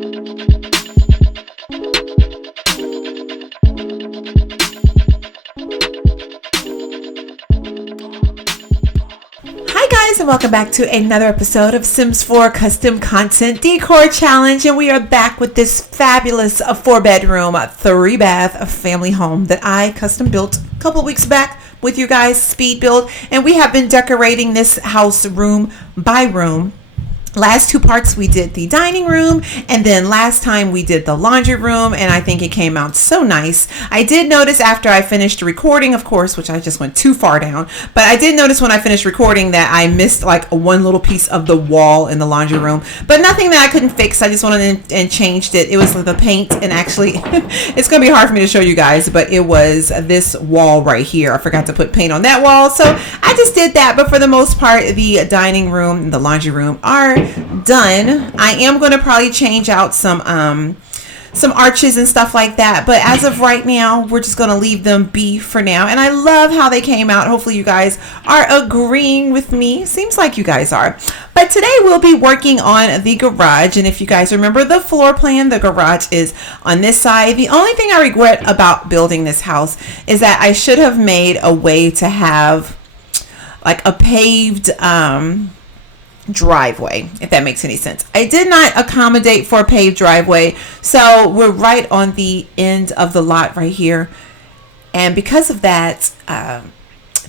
And welcome back to another episode of Sims 4 Custom Content Decor Challenge, and we are back with this fabulous 4-bedroom, 3-bath family home that I custom built a couple weeks back with you guys, speed build, and we have been decorating this house room by room. Last two parts we did the dining room, and then last time we did the laundry room, and I think it came out so nice. I did notice after I finished recording, of course, which I just went too far down, but I did notice when I finished recording that I missed like one little piece of the wall in the laundry room, but nothing that I couldn't fix. I just went in and changed it. It was the paint, and actually it's gonna be hard for me to show you guys, but it was this wall right here. I forgot to put paint on that wall, so I just did that. But for the most part, the dining room and the laundry room are done. I am going to probably change out some arches and stuff like that, but as of right now we're just going to leave them be for now, and I love how they came out. Hopefully you guys are agreeing with me. Seems like you guys are. But today we'll be working on the garage, and if you guys remember the floor plan, the garage is on this side. The only thing I regret about building this house is that I should have made a way to have like a paved driveway, if that makes any sense. I did not accommodate for a paved driveway, so we're right on the end of the lot right here, and because of that,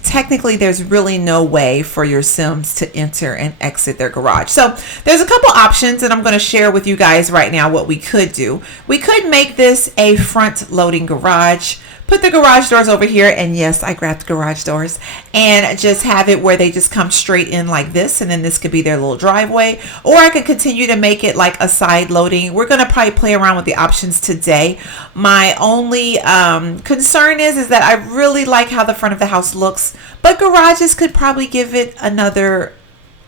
technically there's really no way for your Sims to enter and exit their garage. So there's a couple options, and I'm going to share with you guys right now what we could do. We could make this a front loading garage, put the garage doors over here, and yes, I grabbed garage doors, and just have it where they just come straight in like this, and then this could be their little driveway. Or I could continue to make it like a side loading. We're going to probably play around with the options today. My only concern is that I really like how the front of the house looks, but garages could probably give it another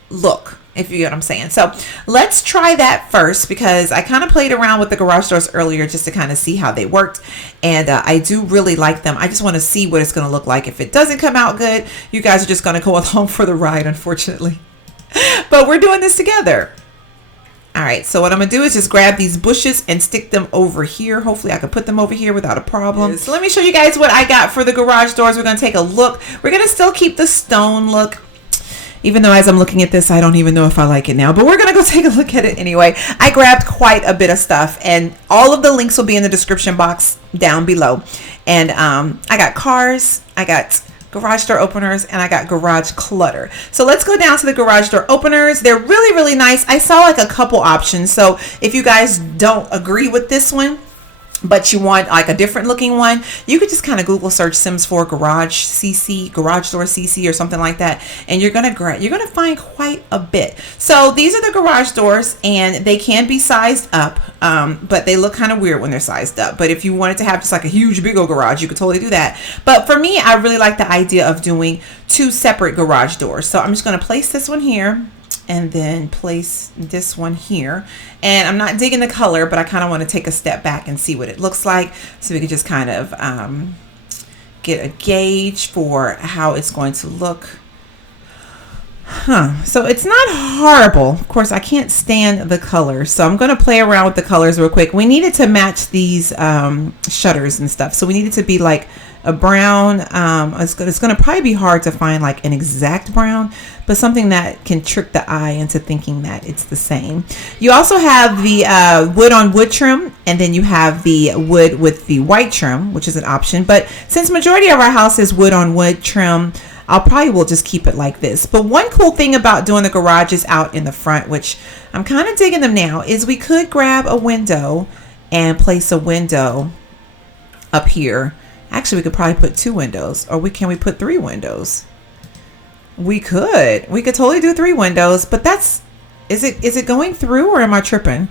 look, if you get what I'm saying. So let's try that first, because I kind of played around with the garage doors earlier just to kind of see how they worked, and I do really like them. I just want to see what it's going to look like. If it doesn't come out good, you guys are just going to go along for the ride, unfortunately. But we're doing this together. All right, so what I'm gonna do is just grab these bushes and stick them over here. Hopefully I can put them over here without a problem. So let me show you guys what I got for the garage doors. We're gonna take a look. We're gonna still keep the stone look, even though as I'm looking at this, I don't even know if I like it now, but we're gonna go take a look at it anyway. I grabbed quite a bit of stuff, and all of the links will be in the description box down below. And I got cars, I got garage door openers, and I got garage clutter. So let's go down to the garage door openers. They're really, really nice. I saw like a couple options. So if you guys don't agree with this one, but you want like a different looking one, you could just kind of Google search Sims 4 garage CC, garage door CC, or something like that, and you're gonna find quite a bit. So these are the garage doors, and they can be sized up, but they look kind of weird when they're sized up. But if you wanted to have just like a huge big old garage, you could totally do that. But for me, I really like the idea of doing two separate garage doors. So I'm just gonna place this one here, and then place this one here. And I'm not digging the color, but I kind of want to take a step back and see what it looks like, so we can just kind of get a gauge for how it's going to look. So it's not horrible. Of course, I can't stand the color, so I'm going to play around with the colors real quick. We needed to match these shutters and stuff, so we needed to be like a brown. It's going to probably be hard to find like an exact brown, but something that can trick the eye into thinking that it's the same. You also have the wood on wood trim, and then you have the wood with the white trim, which is an option. But since majority of our house is wood on wood trim, I'll probably will just keep it like this. But one cool thing about doing the garages out in the front, which I'm kind of digging them now, is we could grab a window and place a window up here. Actually, we could probably put 2 windows, or can we put 3 windows? We could totally do 3 windows, but is it going through, or am I tripping?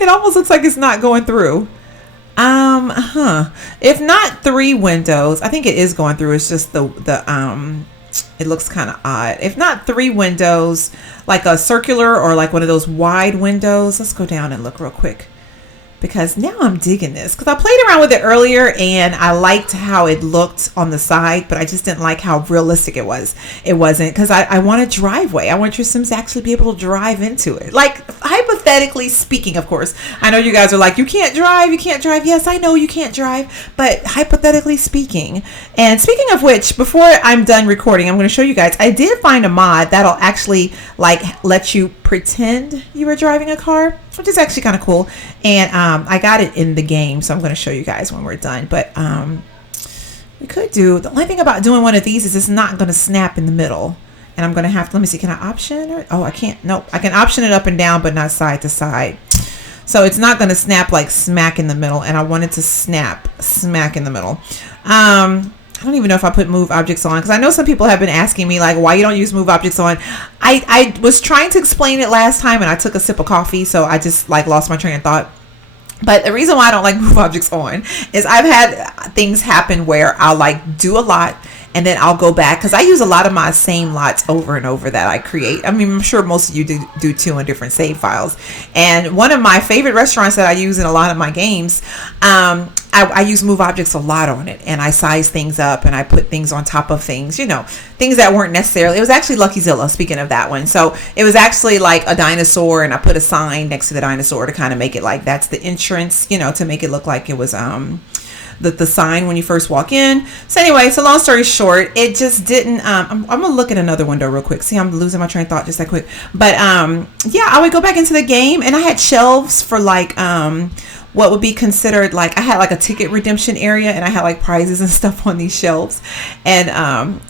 It almost looks like it's not going through. If not 3 windows, I think it is going through. It's just it looks kind of odd. If not 3 windows, like a circular or like one of those wide windows. Let's go down and look real quick, because now I'm digging this, because I played around with it earlier and I liked how it looked on the side, but I just didn't like how realistic it was. It wasn't, because I want a driveway. I want your Sims to actually be able to drive into it. Like hypothetically, hypothetically speaking, of course. I know you guys are like, you can't drive, you can't drive. Yes, I know you can't drive, but hypothetically speaking. And speaking of which, before I'm done recording, I'm going to show you guys. I did find a mod that'll actually like let you pretend you were driving a car, which is actually kind of cool. And I got it in the game, so I'm going to show you guys when we're done. But we could do, the only thing about doing one of these is it's not going to snap in the middle. And I'm going to have to, let me see, can I option it? Oh, I can't. Nope. I can option it up and down, but not side to side. So it's not going to snap like smack in the middle. And I want it to snap smack in the middle. I don't even know if I put move objects on, because I know some people have been asking me like, why you don't use move objects on. I was trying to explain it last time and I took a sip of coffee. So I just like lost my train of thought. But the reason why I don't like move objects on is I've had things happen where I'll like do a lot and then I'll go back, because I use a lot of my same lots over and over that I create. I mean, I'm sure most of you do too in different save files. And one of my favorite restaurants that I use in a lot of my games, I use move objects a lot on it, and I size things up and I put things on top of things, you know, things that weren't necessarily, it was actually Luckyzilla, speaking of that one. So it was actually like a dinosaur, and I put a sign next to the dinosaur to kind of make it like that's the entrance, you know, to make it look like it was the sign when you first walk in. So anyway, so long story short, it just didn't, I'm gonna look at another window real quick. See, I'm losing my train of thought just that quick. But yeah, I would go back into the game and I had shelves for like what would be considered like, I had like a ticket redemption area and I had like prizes and stuff on these shelves. And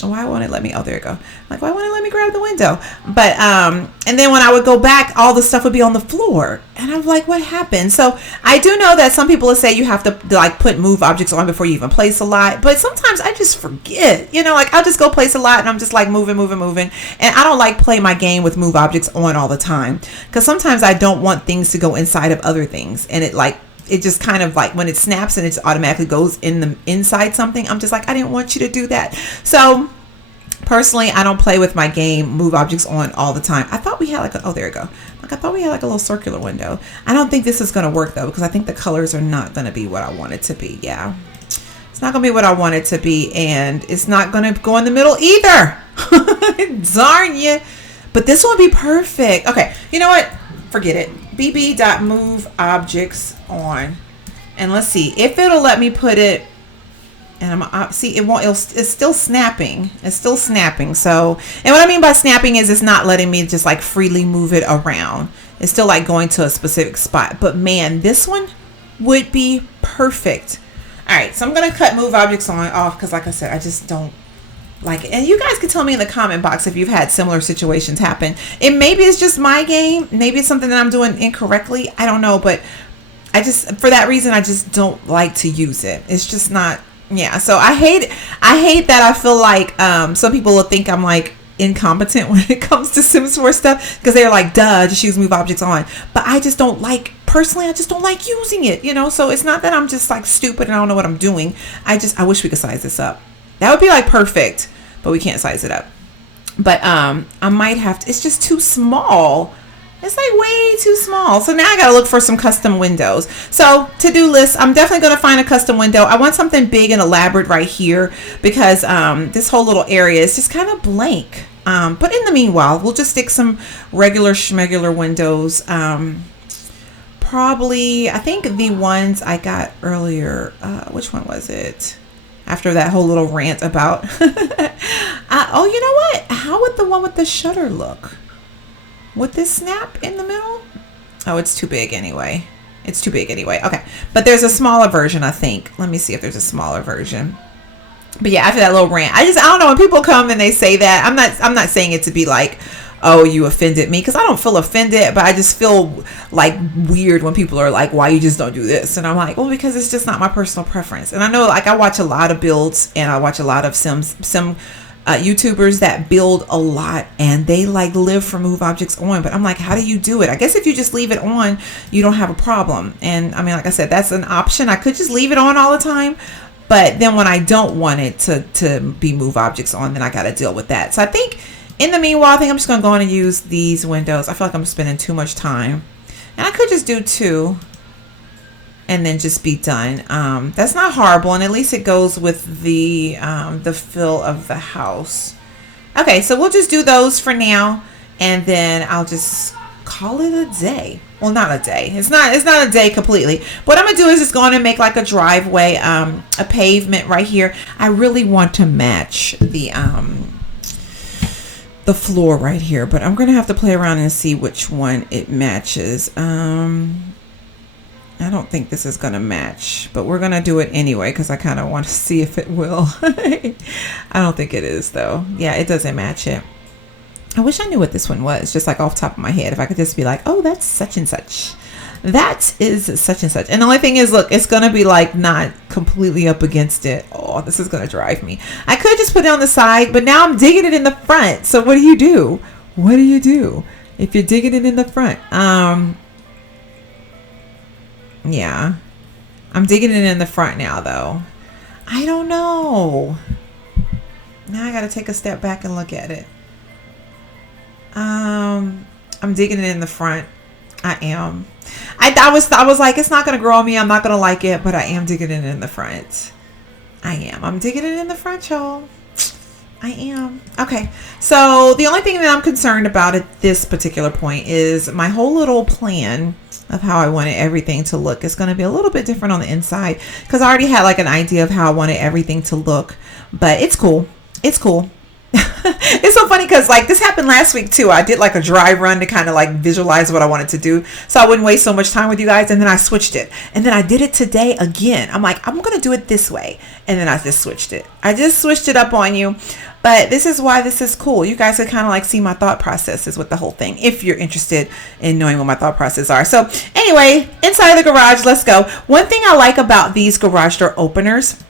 why won't it let me, oh there you go, like why won't it let me grab the window? But and then when I would go back, all the stuff would be on the floor and I'm like, what happened? So I do know that some people will say you have to like put move objects on before you even place a lot, but sometimes I just forget, you know, like I'll just go place a lot and I'm just like moving, and I don't like play my game with move objects on all the time, because sometimes I don't want things to go inside of other things, and it just kind of like when it snaps and it automatically goes in the inside something, I'm just like, I didn't want you to do that. So personally, I don't play with my game move objects on all the time. I thought we had like oh there you go, like I thought we had like a little circular window. I don't think this is going to work though, because I think the colors are not going to be what I want it to be. Yeah, it's not going to be what I want it to be, and it's not going to go in the middle either. Darn you. But this would be perfect. Okay, you know what, forget it. bb.move objects on, and let's see if it'll let me put it. And I'm see, it won't, it's still snapping. It's still snapping. So, and what I mean by snapping is it's not letting me just like freely move it around. It's still like going to a specific spot. But man, this one would be perfect. All right, so I'm gonna cut move objects on off, because like I said, I just don't like it. And you guys can tell me in the comment box if you've had similar situations happen. And maybe it's just my game. Maybe it's something that I'm doing incorrectly. I don't know, but I just, for that reason, I just don't like to use it. It's just not. Yeah, so I hate that. I feel like some people will think I'm like incompetent when it comes to Sims 4 stuff, because they're like, duh, just use move objects on. But I just don't like, personally, I just don't like using it, you know. So it's not that I'm just like stupid and I don't know what I'm doing. I wish we could size this up. That would be like perfect, but we can't size it up. But I might have to, it's just too small. It's like way too small. So now I got to look for some custom windows. So to-do list, I'm definitely going to find a custom window. I want something big and elaborate right here, because this whole little area is just kind of blank. But in the meanwhile, we'll just stick some regular schmegular windows. Probably, I think the ones I got earlier, which one was it? After that whole little rant about, oh, you know what? How would the one with the shutter look? Would this snap in the middle? Oh, it's too big anyway. It's too big anyway. Okay, but there's a smaller version, I think. Let me see if there's a smaller version. But yeah, after that little rant, I don't know, when people come and they say that, I'm not saying it to be like, oh, you offended me, because I don't feel offended, but I just feel like weird when people are like, why you just don't do this? And I'm like, well, because it's just not my personal preference. And I know, like, I watch a lot of builds and I watch a lot of sim YouTubers that build a lot, and they like live for move objects on. But I'm like, how do you do it? I guess if you just leave it on, you don't have a problem. And I mean, like I said, that's an option. I could just leave it on all the time, but then when I don't want it to be move objects on, then I got to deal with that. So I think in the meanwhile, I think I'm just going to go on and use these windows. I feel like I'm spending too much time, and I could just do 2 and then just be done. That's not horrible, and at least it goes with the feel of the house. Okay, so we'll just do those for now, and then I'll just call it a day. Well, not a day. It's not a day completely. What I'm gonna do is just going to make like a driveway, a pavement right here. I really want to match the floor right here, but I'm gonna have to play around and see which one it matches. I don't think this is gonna match, but we're gonna do it anyway because I kind of want to see if it will. I don't think it is though. Yeah, it doesn't match it. I wish I knew what this one was, just like off the top of my head. If I could just be like, oh, that's such and such. That is such and such. And the only thing is, look, it's going to be like not completely up against it. Oh, this is going to drive me. I could just put it on the side, but now I'm digging it in the front. So what do you do? What do you do if you're digging it in the front? Yeah, I'm digging it in the front now, though. I don't know. Now I got to take a step back and look at it. I'm digging it in the front. I am. I was like, it's not gonna grow on me. I'm not gonna like it, but I am digging it in the front. I am. I'm digging it in the front, y'all. I am. Okay. So the only thing that I'm concerned about at this particular point is my whole little plan of how I wanted everything to look is going to be a little bit different on the inside because I already had like an idea of how I wanted everything to look, but it's cool. It's cool. It's so funny because like this happened last week too. I did like a dry run to kind of like visualize what I wanted to do so I wouldn't waste so much time with you guys, and then I switched it, and then I did it today again. I'm like, I'm gonna do it this way, and then I just switched it. I just switched it up on you, but this is why this is cool. You guys could kind of like see my thought processes with the whole thing if you're interested in knowing what my thought processes are. So anyway, inside the garage, let's go. One thing I like about these garage door openers,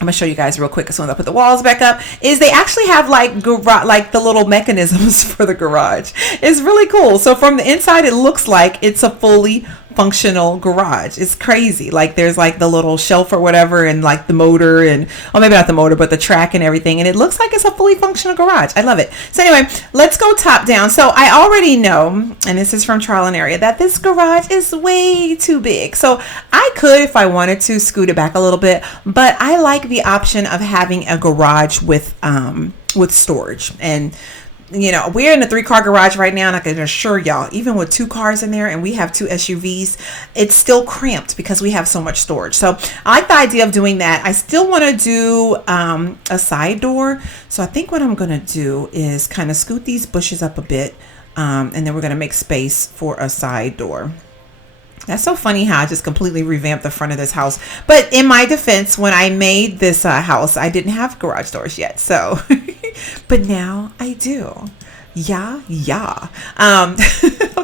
I'm gonna show you guys real quick as soon as I put the walls back up, is they actually have like the little mechanisms for the garage. It's really cool. So from the inside, it looks like it's a fully functional garage. It's crazy. Like there's like the little shelf or whatever, and like the motor, and oh, maybe not the motor, but the track and everything, and it looks like it's a fully functional garage. I love it. So anyway, let's go top down. So I already know, and this is from Trial and Error, that this garage is way too big. So I could, if I wanted to, scoot it back a little bit, but I like the option of having a garage with storage. And you know, we're in a 3-car garage right now, and I can assure y'all, even with 2 cars in there and we have 2 SUVs, it's still cramped because we have so much storage. So I like the idea of doing that. I still want to do a side door. So I think what I'm going to do is kind of scoot these bushes up a bit, and then we're going to make space for a side door. That's so funny how I just completely revamped the front of this house. But in my defense, when I made this house, I didn't have garage doors yet. So, but now I do. Yeah. I'm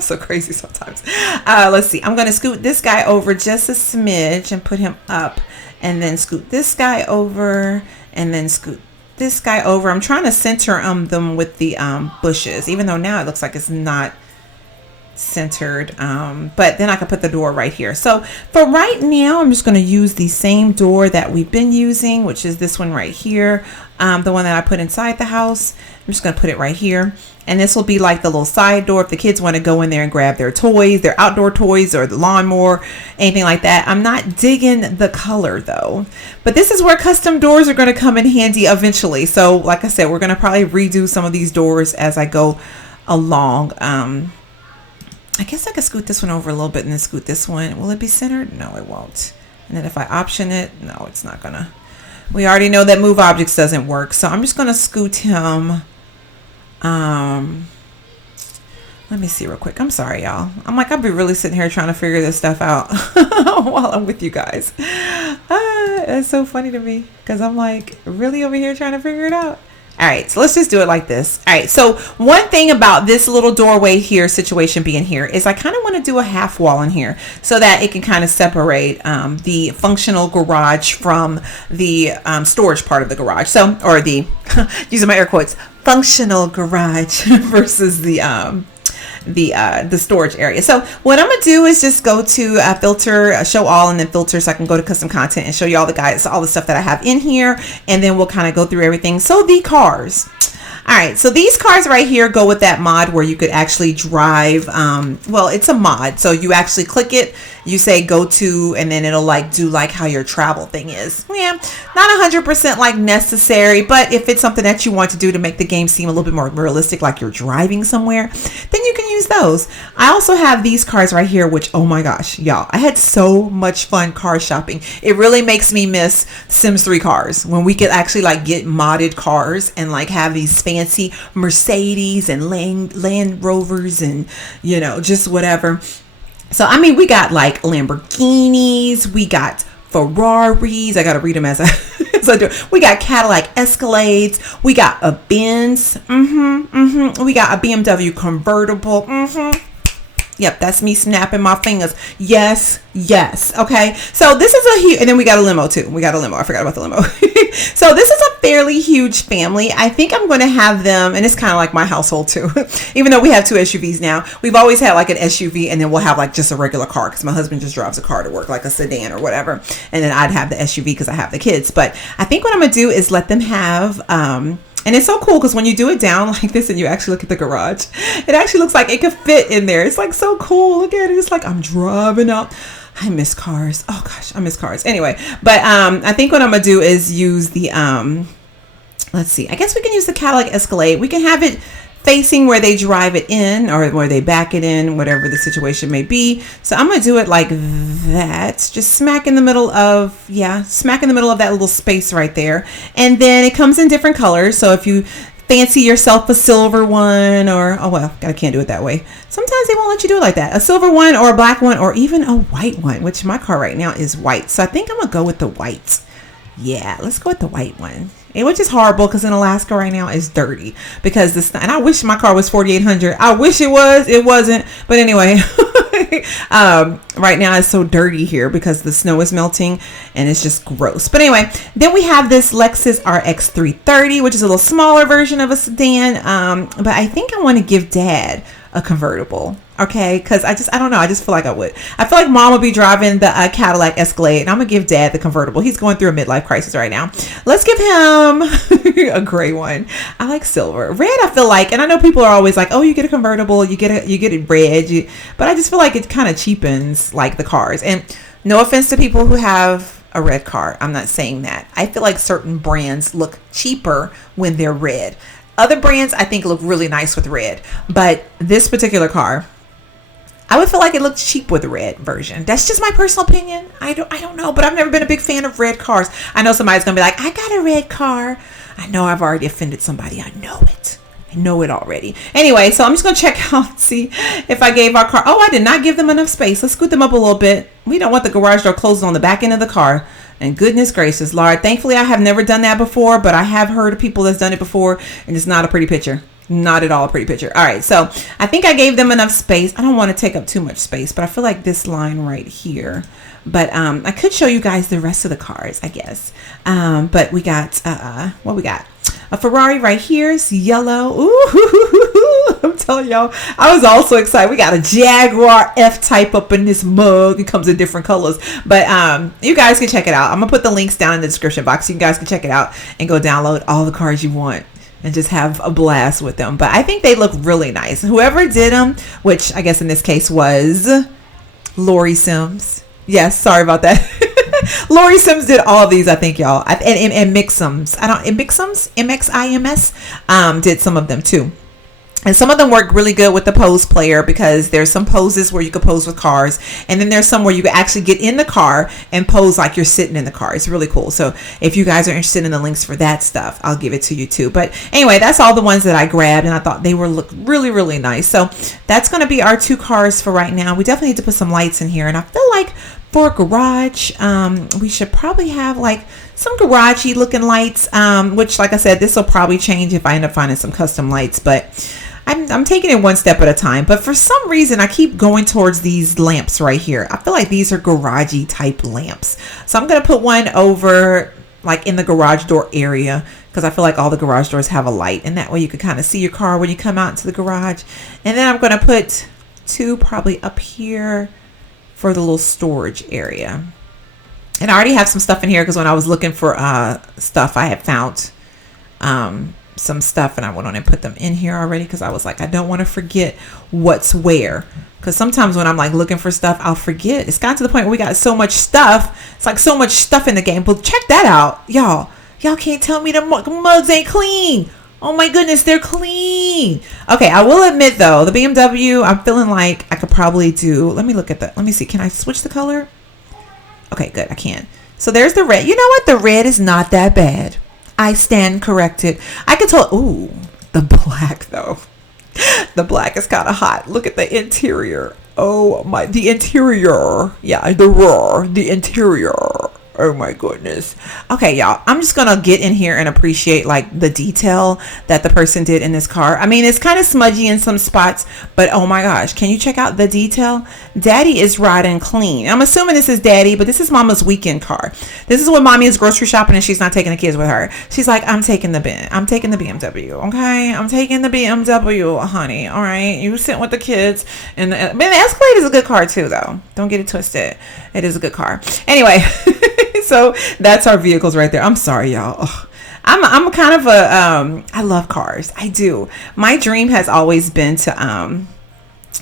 so crazy sometimes. Let's see. I'm going to scoot this guy over just a smidge and put him up. And then scoot this guy over. And then scoot this guy over. I'm trying to center them with the bushes. Even though now it looks like it's not centered, but then I can put the door right here. So for right now, I'm just going to use the same door that we've been using, which is this one right here, the one that I put inside the house. I'm just going to put it right here, and this will be like the little side door if the kids want to go in there and grab their toys, their outdoor toys, or the lawnmower, anything like that. I'm not digging the color though, but this is where custom doors are going to come in handy eventually. So like I said, we're going to probably redo some of these doors as I go along. I guess I could scoot this one over a little bit and then scoot this one. Will it be centered? No, it won't. And then if I option it, no, it's not gonna. We already know that move objects doesn't work. So I'm just gonna scoot him. Let me see real quick. I'm sorry, y'all. I'm like, I'll be really sitting here trying to figure this stuff out while I'm with you guys. It's so funny to me because I'm like really over here trying to figure it out. All right, so let's just do it like this. All right, so one thing about this little doorway here situation being here is I kind of want to do a half wall in here so that it can kind of separate the functional garage from the storage part of the garage. So, or the, using my air quotes, functional garage versus the storage area. So what I'm gonna do is just go to filter, show all, and then filter, so I can go to custom content and show you all the guys, all the stuff that I have in here, and then we'll kind of go through everything. So the cars, All right, so these cars right here go with that mod where you could actually drive. Well, it's a mod, so you actually click it, you say go to, and then it'll like do like how your travel thing is. Yeah, not 100% like necessary, but if it's something that you want to do to make the game seem a little bit more realistic, like you're driving somewhere, then you can use those. I also have these cars right here, which, oh my gosh, y'all, I had so much fun car shopping. It really makes me miss Sims 3 cars when we could actually like get modded cars and like have these fancy Mercedes and Land Rovers and, you know, just whatever. So, I mean, we got like Lamborghinis, we got Ferraris. I got to read them as I do. We got Cadillac Escalades. We got a Benz. We got a BMW convertible. Yep, that's me snapping my fingers. Yes, yes. Okay, so this is a huge, and then we got a limo too. We got a limo. I forgot about the limo. So this is a fairly huge family. I think I'm going to have them, and it's kind of like my household too. Even though we have 2 SUVs now, we've always had like an SUV, and then we'll have like just a regular car because my husband just drives a car to work, like a sedan or whatever. And then I'd have the SUV because I have the kids. But I think what I'm gonna do is let them have. And it's so cool because when you do it down like this and you actually look at the garage, it actually looks like it could fit in there. It's like so cool. Look at it. It's like I'm driving up. I miss cars. Oh gosh, I miss cars. Anyway, but I think what I'm gonna do is use the let's see. I guess we can use the Cadillac Escalade. We can have it facing where they drive it in or where they back it in, whatever the situation may be. So I'm gonna do it like that, just smack in the middle of that little space right there. And then it comes in different colors. So if you fancy yourself a silver one, or oh well, I can't do it that way. Sometimes they won't let you do it like that. A silver one or a black one or even a white one, which my car right now is white. So I think I'm gonna go with the white. Yeah, let's go with the white one. And which is horrible because in Alaska right now it's dirty because this, and I wish my car was 4,800. I wish it was. It wasn't. But anyway, right now it's so dirty here because the snow is melting and it's just gross. But anyway, then we have this Lexus RX 330, which is a little smaller version of a sedan. But I think I want to give Dad a convertible. Okay, because I don't know. I just feel like I would. I feel like Mom would be driving the Cadillac Escalade, and I'm gonna give Dad the convertible. He's going through a midlife crisis right now. Let's give him a gray one. I like silver. Red, I feel like, and I know people are always like, "Oh, you get a convertible, you get it red," but I just feel like it kind of cheapens like the cars. And no offense to people who have a red car, I'm not saying that. I feel like certain brands look cheaper when they're red. Other brands I think look really nice with red, but this particular car, I would feel like it looked cheap with the red version. That's just my personal opinion. I don't know, but I've never been a big fan of red cars. I know somebody's gonna be like, I got a red car. I know I've already offended somebody. I know it. I know it already. Anyway, so I'm just gonna check out, see if I gave our car. Oh, I did not give them enough space. Let's scoot them up a little bit. We don't want the garage door closed on the back end of the car. And goodness gracious, Lord, thankfully I have never done that before, but I have heard of people that's done it before, and it's not a pretty picture. Not at all a pretty picture. All right, so I think I gave them enough space. I don't want to take up too much space, but I feel like this line right here. But I could show you guys the rest of the cars, I guess. But we got, what we got? A Ferrari right here. It's yellow. Ooh, I'm telling y'all, I was also excited. We got a Jaguar F-Type up in this mug. It comes in different colors. But you guys can check it out. I'm going to put the links down in the description box so you guys can check it out and go download all the cars you want and just have a blast with them. But I think they look really nice. Whoever did them, which I guess in this case was Lori Sims. Yes, sorry about that. Lori Sims did all of these, I think, y'all. And Mixums. Mixums, MXIMS, did some of them too. And some of them work really good with the pose player because there's some poses where you could pose with cars. And then there's some where you can actually get in the car and pose like you're sitting in the car. It's really cool. So if you guys are interested in the links for that stuff, I'll give it to you too. But anyway, that's all the ones that I grabbed and I thought they look really, really nice. So that's going to be our 2 cars for right now. We definitely need to put some lights in here. And I feel like for a garage, we should probably have like some garagey looking lights, which like I said, this will probably change if I end up finding some custom lights, but I'm taking it one step at a time. But for some reason, I keep going towards these lamps right here. I feel like these are garagey type lamps. So I'm going to put one over like in the garage door area because I feel like all the garage doors have a light. And that way you can kind of see your car when you come out into the garage. And then I'm going to put 2 probably up here for the little storage area. And I already have some stuff in here because when I was looking for stuff, I had found some stuff, and I went on and put them in here already because I was like, I don't want to forget what's where. Because sometimes when I'm like looking for stuff, I'll forget. It's gotten to the point where we got so much stuff. It's like so much stuff in the game. But check that out, y'all. Y'all can't tell me the mugs ain't clean. Oh my goodness, they're clean. Okay, I will admit though, the BMW, I'm feeling like I could probably do. Let me look at that. Let me see. Can I switch the color? Okay, good. I can. So there's the red. You know what? The red is not that bad. I stand corrected. I can tell. Ooh, the black though. The black is kind of hot. Look at the interior. Oh my, the interior. Yeah, the interior. Oh my goodness. Okay, y'all, I'm just gonna get in here and appreciate like the detail that the person did in this car. I mean, it's kind of smudgy in some spots, but oh my gosh, can you check out the detail? Daddy is riding clean. I'm assuming this is daddy, but this is mama's weekend car. This is when mommy is grocery shopping and she's not taking the kids with her. She's like, I'm taking the BMW. Okay, I'm taking the BMW, honey. All right, you sit with the kids. And the Escalade is a good car too, though. Don't get it twisted. It is a good car. Anyway. So that's our vehicles right there. I'm sorry, y'all. Ugh. I'm kind of a I love cars. I do. My dream has always been to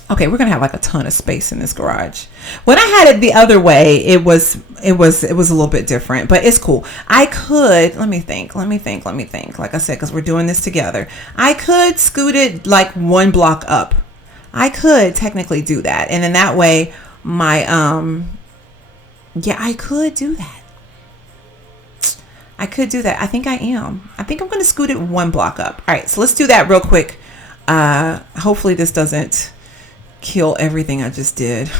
okay, we're gonna have like a ton of space in this garage. When I had it the other way, it was a little bit different, but it's cool. I could let me think. Like I said, because we're doing this together, I could scoot it like one block up. I could technically do that, and then that way my yeah, I could do that. I could do that. I think I am. I think I'm going to scoot it one block up. All right, so let's do that real quick. Hopefully this doesn't kill everything I just did.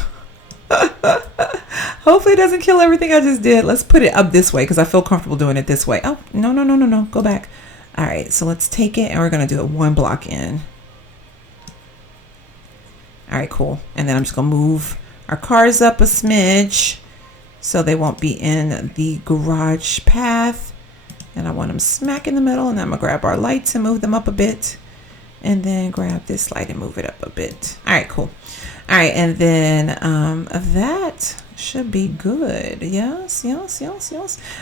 Hopefully it doesn't kill everything I just did. Let's put it up this way because I feel comfortable doing it this way. Oh, no. Go back. All right, so let's take it and we're going to do it one block in. All right, cool. And then I'm just going to move our cars up a smidge so they won't be in the garage path. And I want them smack in the middle. And then I'm going to grab our lights and move them up a bit. And then grab this light and move it up a bit. All right, cool. All right, and then that should be good. Yes. All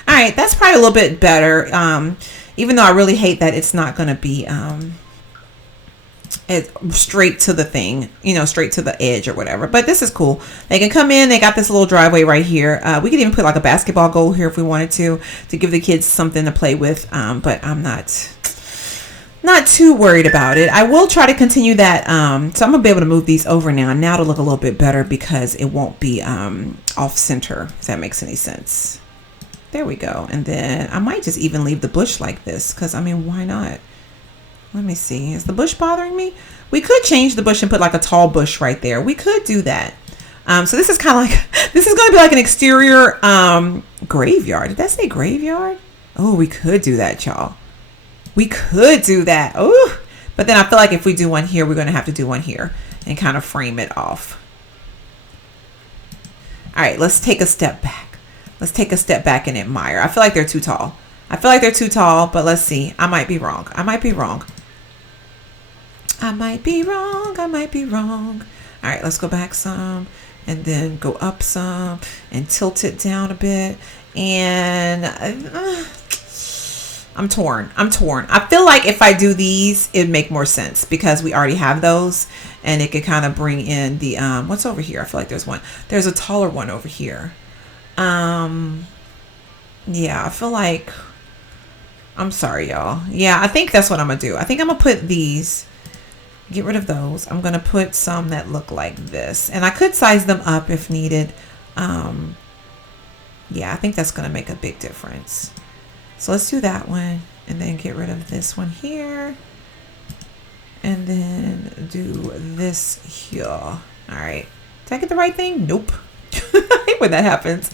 right, that's probably a little bit better. Even though I really hate that it's not going to be it straight to the thing, straight to the edge or whatever. But this is cool. They can come in. They got this little driveway right here. We could even put like a basketball goal here if we wanted to give the kids something to play with. But I'm not too worried about it. I will try to continue that. So I'm gonna be able to move these over now to look a little bit better because it won't be off center, if that makes any sense. There we go. And then I might just even leave the bush like this because I mean, why not? Let me see. Is the bush bothering me? We could change the bush and put like a tall bush right there. We could do that. So this is kind of like, this is going to be like an exterior graveyard. Did that say graveyard? Oh, we could do that, y'all. We could do that. Oh, but then I feel like if we do one here, we're going to have to do one here and kind of frame it off. All right, let's take a step back. Let's take a step back and admire. I feel like they're too tall. But let's see. I might be wrong. I might be wrong. All right, let's go back some and then go up some and tilt it down a bit. And I'm torn. I feel like if I do these, it'd make more sense because we already have those and it could kind of bring in the, what's over here? I feel like there's a taller one over here. Yeah, I feel like, I'm sorry, y'all. Yeah, I think that's what I'm going to do. I think I'm going to put these, get rid of those. I'm going to put some that look like this. And I could size them up if needed. Yeah, I think that's going to make a big difference. So let's do that one. And then get rid of this one here. And then do this here. All right. Did I get the right thing? Nope. I hate when that happens.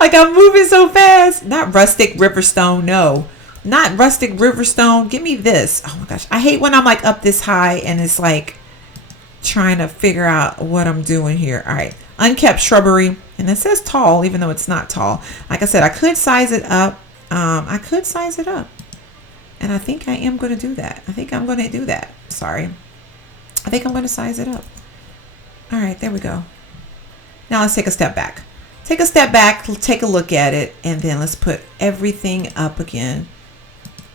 Like I'm moving so fast. Not rustic riverstone. No. Not rustic riverstone. Give me this. Oh my gosh. I hate when I'm like up this high and it's like trying to figure out what I'm doing here. All right. Unkept shrubbery. And it says tall, even though it's not tall. Like I said, I could size it up. And I think I am going to do that. Sorry. I think I'm going to size it up. All right. There we go. Now let's take a step back. Take a look at it, and then let's put everything up again.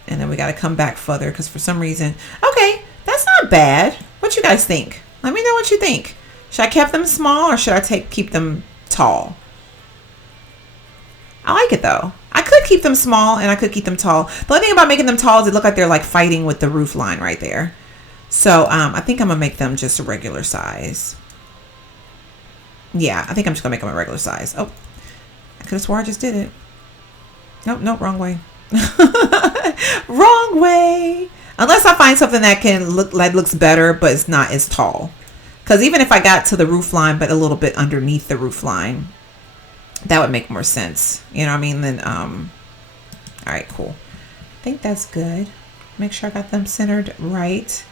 And then we got to come back further because for some reason, okay, that's not bad. What you guys think? Let me know what you think. Should I keep them small or should I keep them tall? I like it though. I could keep them small and I could keep them tall. The only thing about making them tall is it look like they're like fighting with the roof line right there. So I think I'm gonna make them just a regular size. Yeah, I think I'm just gonna make them a regular size. Oh, I could have swore I just did it. Nope, wrong way. Wrong way. Unless I find something that can look like looks better, but it's not as tall. Because even if I got to the roof line, but a little bit underneath the roof line, that would make more sense. You know what I mean? Then, all right, cool. I think that's good. Make sure I got them centered right.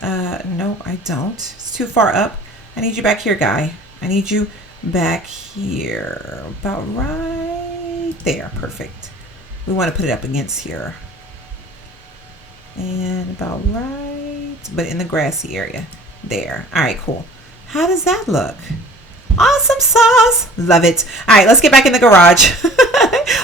No, I don't. It's too far up. I need you back here, guy. I need you back here. About right there. Perfect. We want to put it up against here. And about right, but in the grassy area. There. All right, cool. How does that look? Awesome sauce. Love it. All right, let's get back in the garage.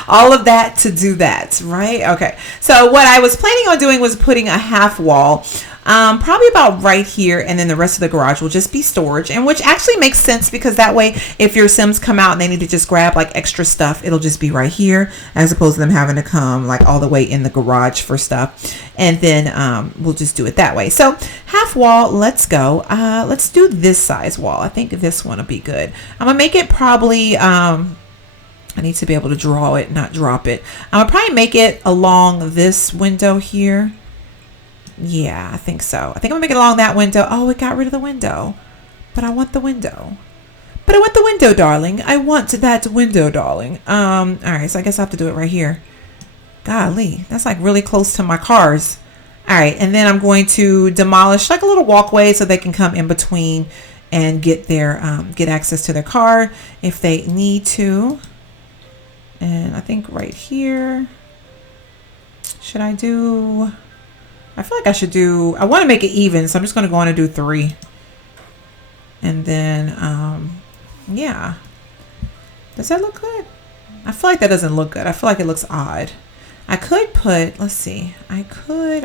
All of that to do that, right? Okay. So what I was planning on doing was putting a half wall, probably about right here, and then the rest of the garage will just be storage, and which actually makes sense because that way if your Sims come out and they need to just grab like extra stuff, it'll just be right here as opposed to them having to come like all the way in the garage for stuff. And then we'll just do it that way. So half wall, let's go. Let's do this size wall. I think this one will be good. I'm gonna make it probably I need to be able to draw it, not drop it. I'm gonna probably make it along this window here. Yeah, I think so. I think I'm gonna make it along that window. Oh, it got rid of the window. But I want the window. But I want the window, darling. I want that window, darling. All right, so I guess I have to do it right here. Golly, that's like really close to my cars. All right, and then I'm going to demolish like a little walkway so they can come in between and get their get access to their car if they need to. And I think right here, should I do, I feel like I should do, I want to make it even, so I'm just going to go on and do 3. And then, yeah. Does that look good? I feel like that doesn't look good. I feel like it looks odd. I could put, let's see, I could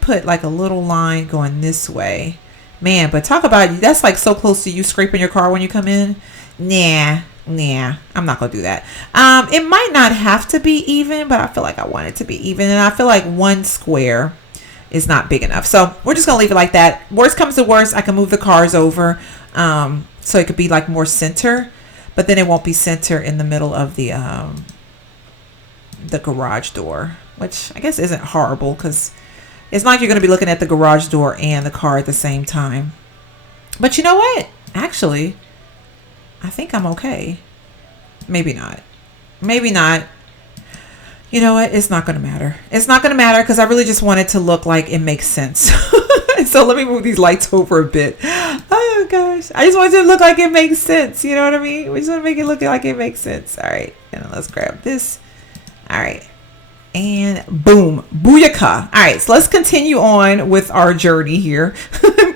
put like a little line going this way. Man, but talk about, that's like so close to you scraping your car when you come in. Nah, I'm not gonna do that. It might not have to be even, but I feel like I want it to be even, and I feel like 1 square is not big enough, so we're just gonna leave it like that. Worst comes to worst, I can move the cars over, so it could be like more center, but then it won't be center in the middle of the garage door, which I guess isn't horrible because it's not like you're gonna be looking at the garage door and the car at the same time. But you know what? Actually, I think I'm okay. Maybe not. Maybe not. You know what? It's not going to matter. It's not going to matter because I really just want it to look like it makes sense. So let me move these lights over a bit. Oh gosh. I just want it to look like it makes sense. You know what I mean? We just want to make it look like it makes sense. All right. And then let's grab this. All right. And boom. Booyaka. All right. So let's continue on with our journey here.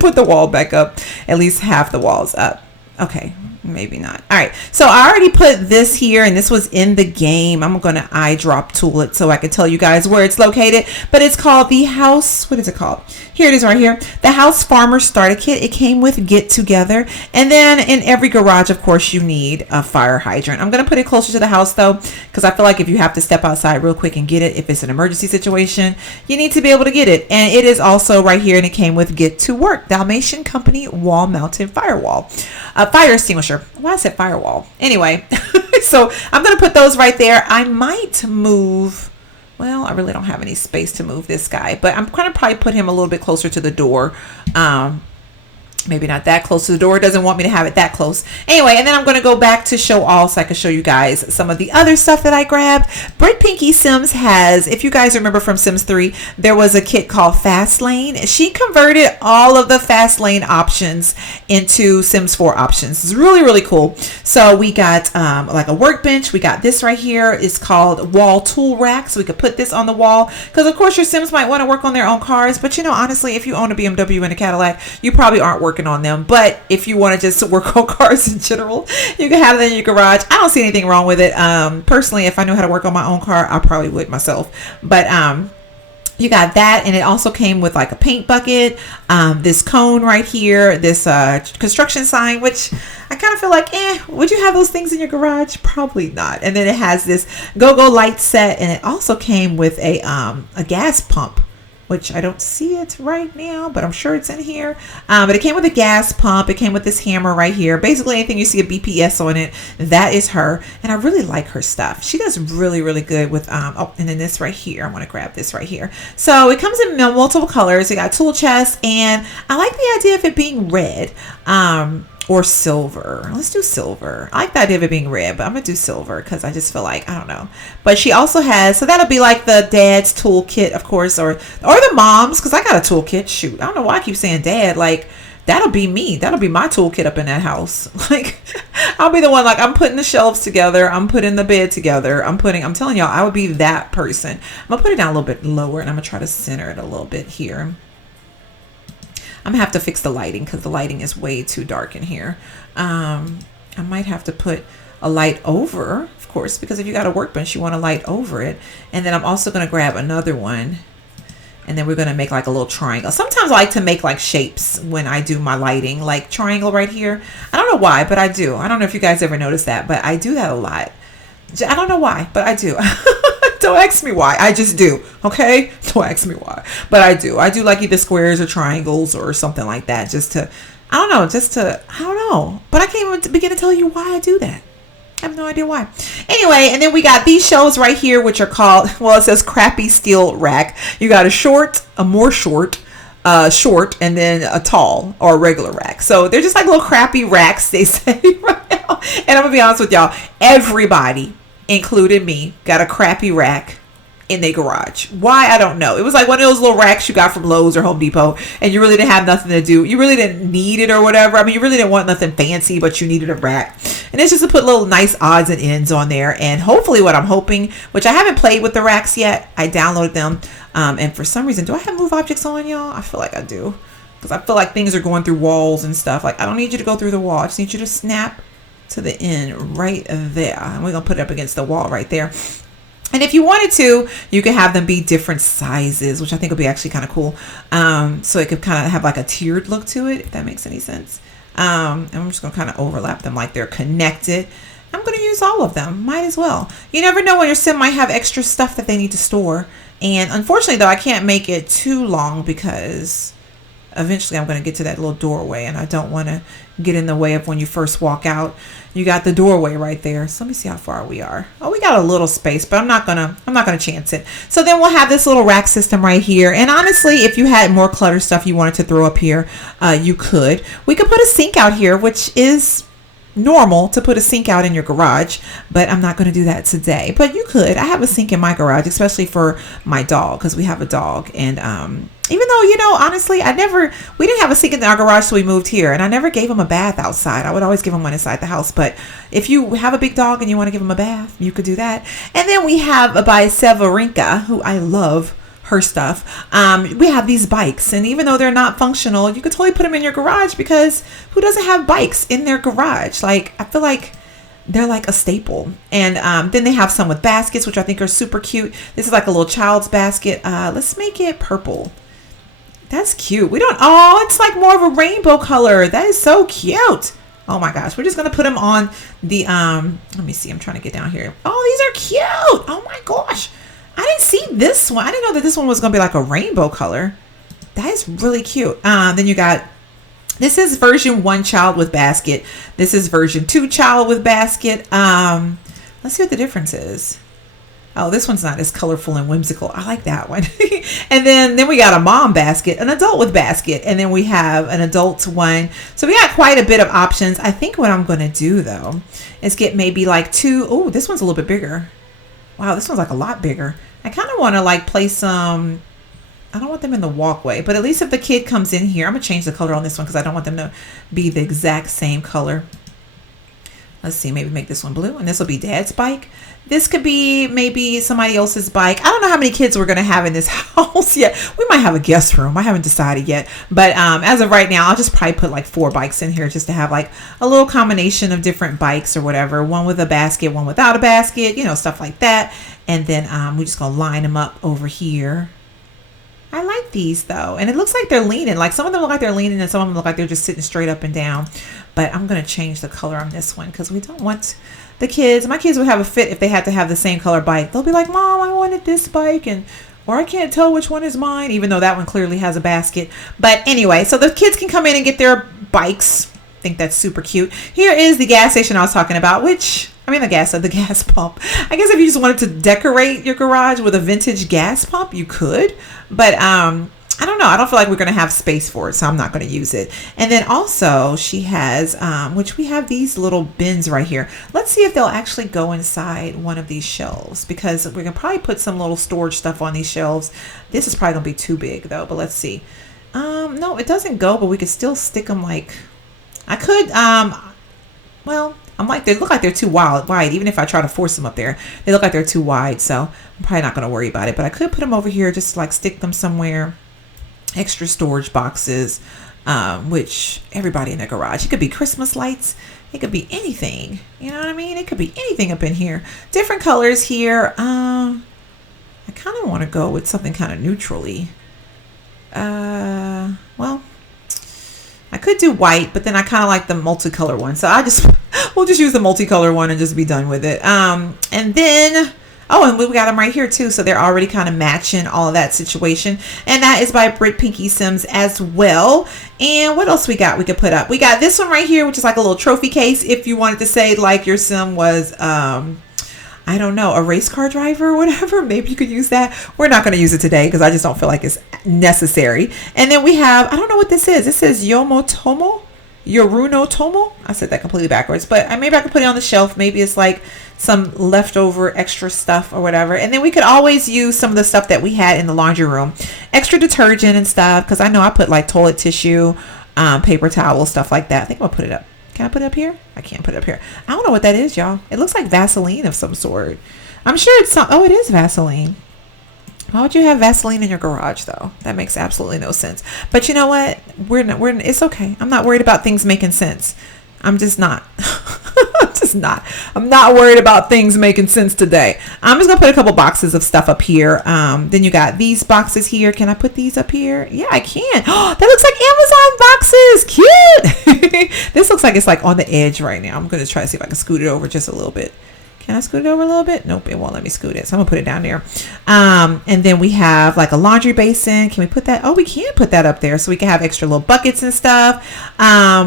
Put the wall back up. At least half the wall's up. Okay. Maybe not. All right, so I already put this here, and this was in the game. I'm gonna eyedrop tool it so I can tell you guys where it's located, but it's called the house, what is it called? Here it is right here, the House Farmer Starter Kit. It came with Get Together, and then in every garage, of course, you need a fire hydrant. I'm gonna put it closer to the house though, because I feel like if you have to step outside real quick and get it, if it's an emergency situation, you need to be able to get it. And it is also right here, and it came with Get to Work, Dalmatian Company wall mounted firewall, fire extinguisher. Why I said firewall. Anyway, so I'm going to put those right there. I might move, well, I really don't have any space to move this guy, but I'm going to probably put him a little bit closer to the door. Maybe not that close to the door. It doesn't want me to have it that close. Anyway, and then I'm going to go back to show all so I can show you guys some of the other stuff that I grabbed. Britt Pinky Sims has, if you guys remember from Sims 3, there was a kit called Fast Lane. She converted all of the Fast Lane options into Sims 4 options. It's really, really cool. So we got like a workbench. We got this right here. It's called Wall Tool Rack. So we could put this on the wall because, of course, your Sims might want to work on their own cars. But, you know, honestly, if you own a BMW and a Cadillac, you probably aren't working working on them. But if you want to just work on cars in general, you can have it in your garage. I don't see anything wrong with it. Personally, if I knew how to work on my own car, I probably would myself. But you got that, and it also came with like a paint bucket, this cone right here, this construction sign, which I kind of feel like, would you have those things in your garage? Probably not. And then it has this go-go light set, and it also came with a gas pump, which I don't see it right now, but I'm sure it's in here. But it came with a gas pump. It came with this hammer right here. Basically, anything you see a BPS on it, that is her. And I really like her stuff. She does really, really good with, oh, and then this right here. I want to grab this right here. So it comes in multiple colors. It got tool chest, and I like the idea of it being red. Or silver. Let's do silver. I like the idea of it being red, but I'm gonna do silver because I just feel like, I don't know. But she also has, so that'll be like the dad's toolkit, of course, or the mom's, because I got a toolkit. Shoot, I don't know why I keep saying dad. Like, that'll be me. That'll be my toolkit up in that house. Like, I'll be the one, like, I'm putting the shelves together. I'm putting the bed together. I'm telling y'all, I would be that person. I'm gonna put it down a little bit lower, and I'm gonna try to center it a little bit here. I'm gonna have to fix the lighting because the lighting is way too dark in here. I might have to put a light over, of course, because if you got a workbench, you want a light over it. And then I'm also gonna grab another one, and then we're gonna make like a little triangle. Sometimes I like to make like shapes when I do my lighting, like triangle right here. I don't know why, but I do. I don't know if you guys ever noticed that, but I do that a lot. I don't know why, but I do. Don't ask me why. I just do. Okay? Don't ask me why. But I do. I do like either squares or triangles or something like that. Just to, I don't know. But I can't even begin to tell you why I do that. I have no idea why. Anyway, and then we got these shelves right here, which are called, well, it says crappy steel rack. You got a short, a more short, and then a tall or a regular rack. So they're just like little crappy racks, they say right now. And I'm going to be honest with y'all. Everybody, including me, got a crappy rack in their garage. Why? I don't know. It was like one of those little racks you got from Lowe's or Home Depot, and you really didn't have nothing to do. You really didn't need it or whatever. I mean, you really didn't want nothing fancy, but you needed a rack. And it's just to put little nice odds and ends on there. And hopefully what I'm hoping, which I haven't played with the racks yet, I downloaded them. And for some reason, do I have move objects on, y'all? I feel like I do. Because I feel like things are going through walls and stuff. Like, I don't need you to go through the wall. I just need you to snap to the end right there. And we're going to put it up against the wall right there. And if you wanted to, you could have them be different sizes, which I think would be actually kind of cool. So it could kind of have like a tiered look to it, if that makes any sense. And I'm just going to kind of overlap them like they're connected. I'm going to use all of them. Might as well. You never know when your sim might have extra stuff that they need to store. And unfortunately, though, I can't make it too long because eventually I'm going to get to that little doorway, and I don't want to get in the way of when you first walk out. You got the doorway right there. So let me see how far we are. Oh, we got a little space, but I'm not gonna chance it. So then we'll have this little rack system right here. And honestly, if you had more clutter stuff you wanted to throw up here, you could. We could put a sink out here, which is normal to put a sink out in your garage, but I'm not going to do that today. But you could. I have a sink in my garage, especially for my dog, because we have a dog. And even though, you know, honestly, we didn't have a sink in our garage till we moved here, and I never gave him a bath outside. I would always give him one inside the house. But if you have a big dog and you want to give him a bath, you could do that. And then we have by Severinka, who I love her stuff. We have these bikes, and even though they're not functional, you could totally put them in your garage, because who doesn't have bikes in their garage? Like, I feel like they're like a staple. And then they have some with baskets, which I think are super cute. This is like a little child's basket. Let's make it purple. That's cute. It's like more of a rainbow color. That is so cute. Oh my gosh. We're just going to put them on the, let me see. I'm trying to get down here. Oh, these are cute. Oh my gosh. I didn't see this one. I didn't know that this one was going to be like a rainbow color. That is really cute. Then you got, this is version 1 child with basket. This is version 2 child with basket. Let's see what the difference is. Oh, this one's not as colorful and whimsical. I like that one. And then we got a mom basket, an adult with basket, and then we have an adult one. So we got quite a bit of options. I think what I'm going to do, though, is get maybe like 2. Oh, this one's a little bit bigger. Wow, this one's like a lot bigger. I kind of want to like place some, I don't want them in the walkway, but at least if the kid comes in here, I'm going to change the color on this one because I don't want them to be the exact same color. Let's see, maybe make this one blue, and this will be Dad's bike. This could be maybe somebody else's bike. I don't know how many kids we're going to have in this house yet. We might have a guest room. I haven't decided yet. But as of right now, I'll just probably put like 4 bikes in here just to have like a little combination of different bikes or whatever. One with a basket, one without a basket, you know, stuff like that. And then we're just going to line them up over here. I like these though. And it looks like they're leaning. Like some of them look like they're leaning and some of them look like they're just sitting straight up and down. But I'm going to change the color on this one because we don't want the kids. My kids would have a fit if they had to have the same color bike. They'll be like, Mom, I wanted this bike, or I can't tell which one is mine, even though that one clearly has a basket. But anyway, so the kids can come in and get their bikes. I think that's super cute. Here is the gas station I was talking about, the gas pump. I guess if you just wanted to decorate your garage with a vintage gas pump, you could. But I don't know. I don't feel like we're going to have space for it, so I'm not going to use it. And then also she has, which we have these little bins right here. Let's see if they'll actually go inside one of these shelves because we're going to probably put some little storage stuff on these shelves. This is probably going to be too big though, but let's see. No, it doesn't go, but we could still stick them like, I could, they look like they're too wide. Even if I try to force them up there, they look like they're too wide. So I'm probably not going to worry about it, but I could put them over here, just like stick them somewhere. Extra storage boxes, which everybody in their garage, it could be Christmas lights, it could be anything, you know what I mean? It could be anything up in here. Different colors here. I kind of want to go with something kind of neutrally. I could do white, but then I kind of like the multicolor one, so we'll just use the multicolor one and just be done with it. And then and we got them right here too, so they're already kind of matching all of that situation. And that is by Brit Pinky Sims as well. And what else we got we could put up? We got this one right here, which is like a little trophy case if you wanted to say like your sim was I don't know, a race car driver or whatever. Maybe you could use that. We're not going to use it today because I just don't feel like it's necessary. And then we have, I don't know what this is. It says Yoruno Tomo. I said that completely backwards, but maybe I could put it on the shelf. Maybe it's like some leftover extra stuff or whatever. And then we could always use some of the stuff that we had in the laundry room, extra detergent and stuff, because I know I put like toilet tissue, paper towel, stuff like that. I think I'll put it up. Can I put it up here? I can't put it up here. I don't know what that is, y'all. It looks like Vaseline of some sort. I'm sure it's it is Vaseline. Why would you have Vaseline in your garage though? That makes absolutely no sense. But you know what? It's okay. I'm not worried about things making sense. I'm just not. I'm not worried about things making sense today. I'm just gonna put a couple boxes of stuff up here. Then you got these boxes here. Can I put these up here? Yeah, I can. Oh, that looks like Amazon boxes. Cute. This looks like it's like on the edge right now. I'm gonna try to see if I can scoot it over just a little bit. Can I scoot it over a little bit? Nope, it won't let me scoot it. So I'm gonna put it down there. And then we have like a laundry basin. Can we put that? Oh, we can put that up there so we can have extra little buckets and stuff.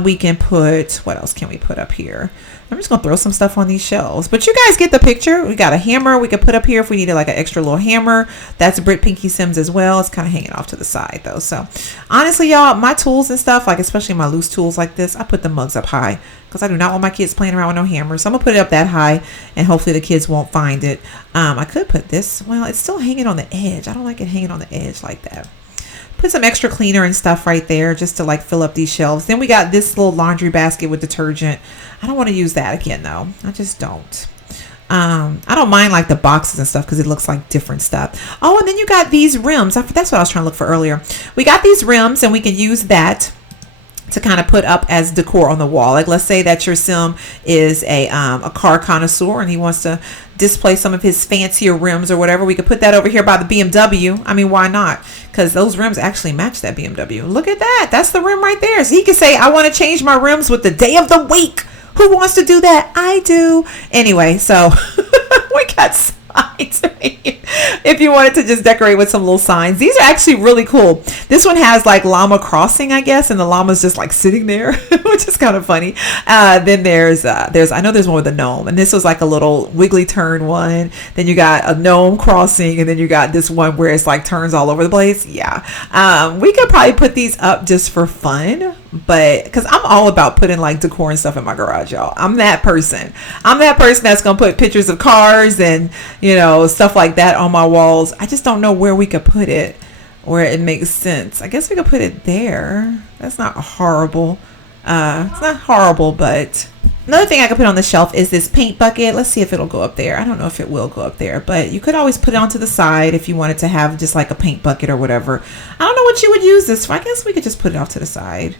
We can put, what else can we put up here? I'm just gonna throw some stuff on these shelves, but you guys get the picture. We got a hammer we could put up here if we needed like an extra little hammer. That's Brit Pinky Sims as well. It's kind of hanging off to the side though. So honestly, y'all, my tools and stuff, like especially my loose tools like this, I put the mugs up high because I do not want my kids playing around with no hammer. So I'm gonna put it up that high and hopefully the kids won't find it. I could put this, well, it's still hanging on the edge. I don't like it hanging on the edge like that. Put some extra cleaner and stuff right there just to like fill up these shelves. Then we got this little laundry basket with detergent. I don't want to use that again though. I just don't. I don't mind like the boxes and stuff because it looks like different stuff. Oh, and then you got these rims. That's what I was trying to look for earlier. We got these rims and we can use that to kind of put up as decor on the wall. Like let's say that your sim is a car connoisseur and he wants to display some of his fancier rims or whatever. We could put that over here by the BMW. I mean, why not? Because those rims actually match that BMW. Look at that. That's the rim right there. So he could say, I want to change my rims with the day of the week. Who wants to do that? I do. Anyway, so we got signs. If you wanted to just decorate with some little signs, these are actually really cool. This one has like llama crossing, I guess, and the llama's just like sitting there, which is kind of funny. Then there's I know there's one with a gnome, and this was like a little wiggly turn one. Then you got a gnome crossing, and then you got this one where it's like turns all over the place. Yeah, we could probably put these up just for fun. But because I'm all about putting like decor and stuff in my garage, y'all. I'm that person that's gonna put pictures of cars and stuff like that on my walls. I just don't know where we could put it where it makes sense. I guess we could put it there. That's not horrible. It's not horrible, but Another thing I could put on the shelf is this paint bucket. Let's see if it'll go up there. I don't know if it will go up there, but you could always put it onto the side if you wanted to have just like a paint bucket or whatever. I don't know what you would use this for. I guess we could just put it off to the side,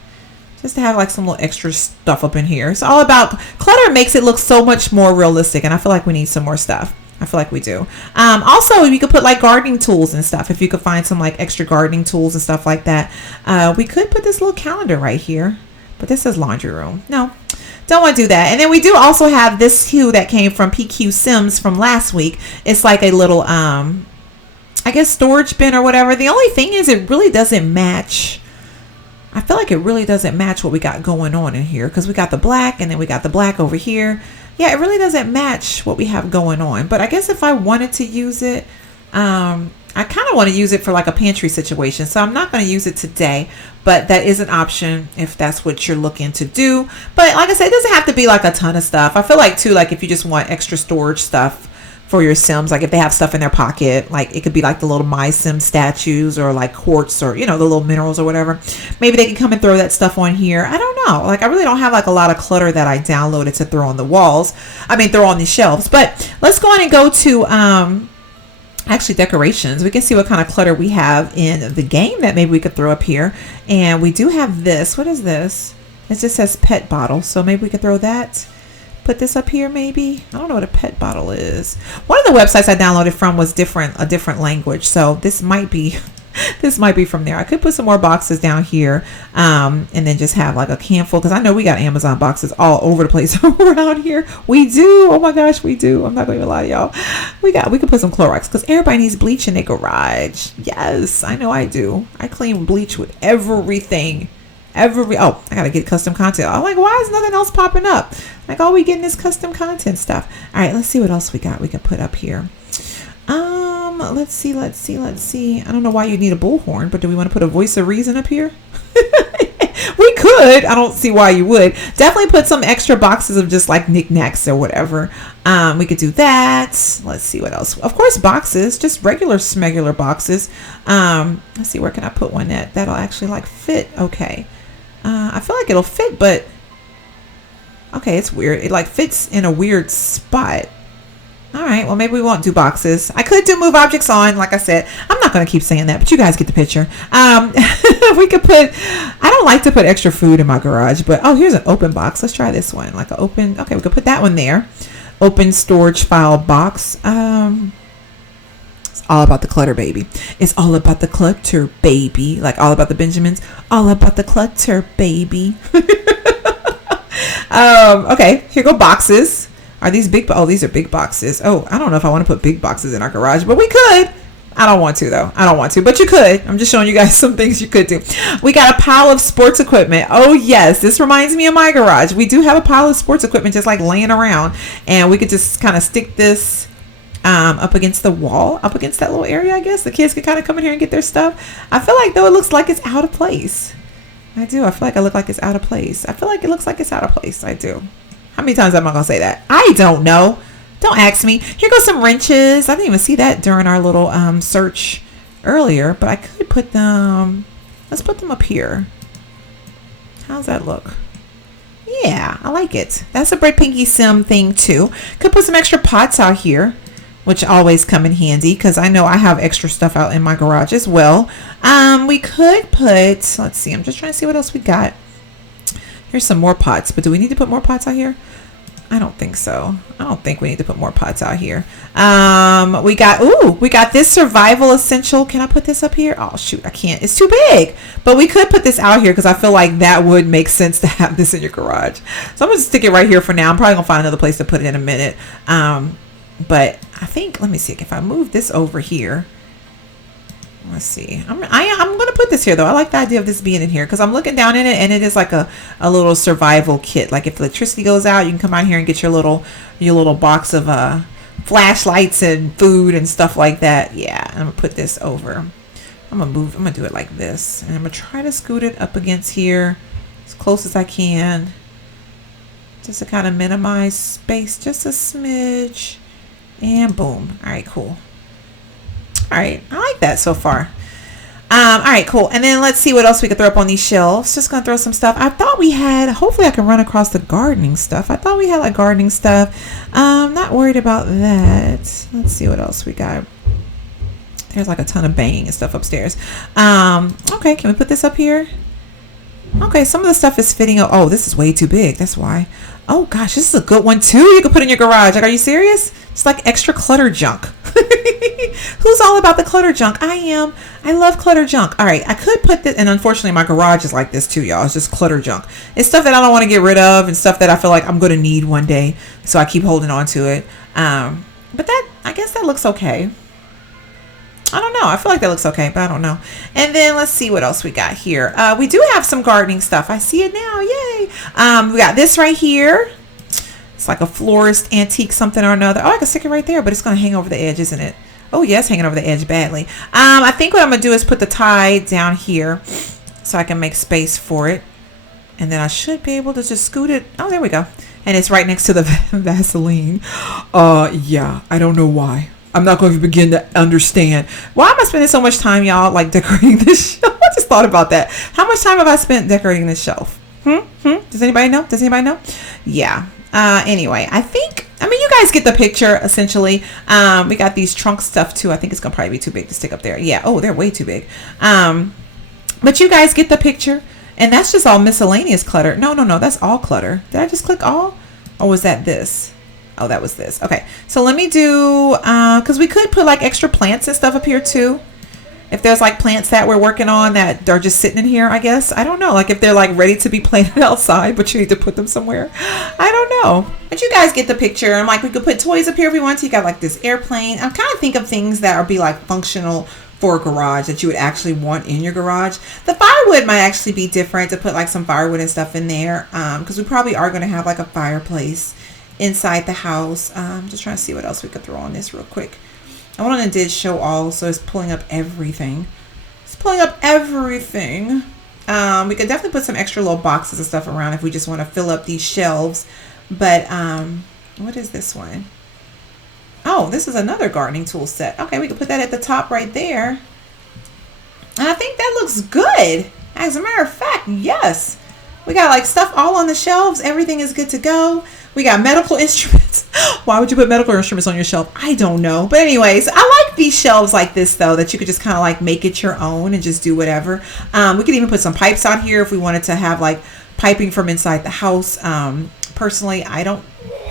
just to have like some little extra stuff up in here. It's all about clutter. Makes it look so much more realistic, and I feel like we need some more stuff. I feel like we do. Also, you could put like gardening tools and stuff. If you could find some like extra gardening tools and stuff like that, we could put this little calendar right here. But this says laundry room. No, don't want to do that. And then we do also have this hue that came from PQ Sims from last week. It's like a little, I guess, storage bin or whatever. The only thing is it really doesn't match. I feel like it really doesn't match what we got going on in here, because we got the black and then we got the black over here. Yeah, it really doesn't match what we have going on. But I guess if I wanted to use it, I kind of want to use it for like a pantry situation. So I'm not going to use it today, but that is an option if that's what you're looking to do. But like I said, it doesn't have to be like a ton of stuff. I feel like too, like if you just want extra storage stuff for your Sims, like if they have stuff in their pocket, like it could be like the little My Sim statues or like quartz or, you know, the little minerals or whatever. Maybe they can come and throw that stuff on here. I don't know. Like I really don't have like a lot of clutter that I downloaded to throw on the walls. I mean, throw on these shelves. But let's go on and go to, actually decorations. We can see what kind of clutter we have in the game that maybe we could throw up here. And we do have this. What is this? It just says pet bottle. So maybe we could throw that. Put this up here maybe. I don't know what a pet bottle is. One of the websites I downloaded from was a different language. So this might be this might be from there. I could put some more boxes down here, and then just have like a handful, because I know we got Amazon boxes all over the place around here. We do. Oh my gosh, we do. I'm not going to lie to y'all. We could put some Clorox, because everybody needs bleach in their garage. Yes, I know I do. I clean bleach with everything. I gotta get custom content. I'm like, why is nothing else popping up? Like, all we getting is custom content stuff. All right, let's see what else we got. We can put up here. Let's see. I don't know why you need a bullhorn, but do we want to put a voice of reason up here? We could. I don't see why you would. Definitely put some extra boxes of just like knickknacks or whatever. We could do that. Let's see what else. Of course, boxes, just regular smegular boxes. Let's see, where can I put one that'll actually like fit? Okay. I feel like it'll fit, but okay, it's weird. It like fits in a weird spot. All right, well, maybe we won't do boxes. I could do move objects on, like I said. I'm not going to keep saying that, but you guys get the picture. We could put, I don't like to put extra food in my garage, but oh, here's an open box. Let's try this one, like an open, okay, we could put that one there. Open storage file box. It's all about the clutter, baby. It's all about the clutter, baby. Like all about the Benjamins. All about the clutter, baby. Okay, here go boxes. Are these big? Oh, these are big boxes. Oh, I don't know if I want to put big boxes in our garage, but we could. I don't want to though. I don't want to, but you could. I'm just showing you guys some things you could do. We got a pile of sports equipment. Oh yes, this reminds me of my garage. We do have a pile of sports equipment just like laying around, and we could just kind of stick this up against the wall, up against that little area. I guess the kids could kind of come in here and get their stuff. I feel like though it looks like it's out of place. I do. I feel like I look like it's out of place. I feel like it looks like it's out of place. I do. How many times am I going to say that? I don't know. Don't ask me. Here goes some wrenches. I didn't even see that during our little search earlier, but I could put them, let's put them up here. How's that look? Yeah, I like it. That's a Bread Pinky Sim thing too. Could put some extra pots out here, which always come in handy because I know I have extra stuff out in my garage as well. We could put, let's see, I'm just trying to see what else we got. Here's some more pots, but do we need to put more pots out here? I don't think so. I don't think we need to put more pots out here. We got this survival essential. Can I put this up here? Oh shoot, I can't. It's too big. But we could put this out here because I feel like that would make sense to have this in your garage. So I'm gonna stick it right here for now. I'm probably gonna find another place to put it in a minute. But I think, let me see, if I move this over here. Let's see. I'm going to put this here though. I like the idea of this being in here because I'm looking down in it and it is like a little survival kit. Like if electricity goes out, you can come out here and get your little box of flashlights and food and stuff like that. Yeah, I'm going to put this over. I'm going to do it like this. And I'm going to try to scoot it up against here as close as I can. Just to kind of minimize space just a smidge. And boom. All right, cool. All right, I like that so far. All right, cool. And then let's see what else we could throw up on these shelves. Just gonna throw some stuff. I thought we had, hopefully I can run across the gardening stuff. I thought we had like gardening stuff. Not worried about that. Let's see what else we got. There's like a ton of bang and stuff upstairs. Okay, can we put this up here? Okay, some of the stuff is fitting. Oh, this is way too big. That's why. Oh gosh, this is a good one too. You can put in your garage. Like, are you serious? It's like extra clutter junk. Who's all about the clutter junk? I am. I love clutter junk. All right, I could put this, and unfortunately my garage is like this too, y'all. It's just clutter junk. It's stuff that I don't want to get rid of and stuff that I feel like I'm going to need one day. So I keep holding on to it. But that, I guess that looks okay. I don't know. I feel like that looks okay, but I don't know. And then let's see what else we got here. We do have some gardening stuff. I see it now. Yay. We got this right here. It's like a florist antique something or another. Oh, I can stick it right there, but it's going to hang over the edge, isn't it? Oh, yes, hanging over the edge badly. I think what I'm going to do is put the tie down here so I can make space for it. And then I should be able to just scoot it. Oh, there we go. And it's right next to the Vaseline. Yeah, I don't know why. I'm not going to begin to understand. Why am I spending so much time, y'all, like decorating this shelf? I just thought about that. How much time have I spent decorating this shelf? Does anybody know? Does anybody know? Yeah. Anyway, I mean, you guys get the picture, essentially. We got these trunk stuff, too. I think it's going to probably be too big to stick up there. Yeah. Oh, they're way too big. But you guys get the picture. And that's just all miscellaneous clutter. No. That's all clutter. Did I just click all? Or was that this? Oh, that was this. Okay. So let me do, because we could put like extra plants and stuff up here, too. If there's like plants that we're working on that are just sitting in here, I guess. I don't know. Like if they're like ready to be planted outside, but you need to put them somewhere. I don't know. But you guys get the picture. I'm like, we could put toys up here if we want to. You got like this airplane. I'm kind of think of things that would be like functional for a garage that you would actually want in your garage. The firewood might actually be different to put like some firewood and stuff in there. Because we probably are going to have like a fireplace inside the house. Just trying to see what else we could throw on this real quick. I went on and did show all, so it's pulling up everything. It's pulling up everything. We could definitely put some extra little boxes and stuff around if we just want to fill up these shelves. But what is this one? Oh, this is another gardening tool set. Okay, we could put that at the top right there. And I think that looks good. As a matter of fact, yes. We got like stuff all on the shelves. Everything is good to go. We got medical instruments. Why would you put medical instruments on your shelf? I don't know. But anyways, I like these shelves like this, though, that you could just kind of like make it your own and just do whatever. We could even put some pipes out here if we wanted to have like piping from inside the house. Personally, I don't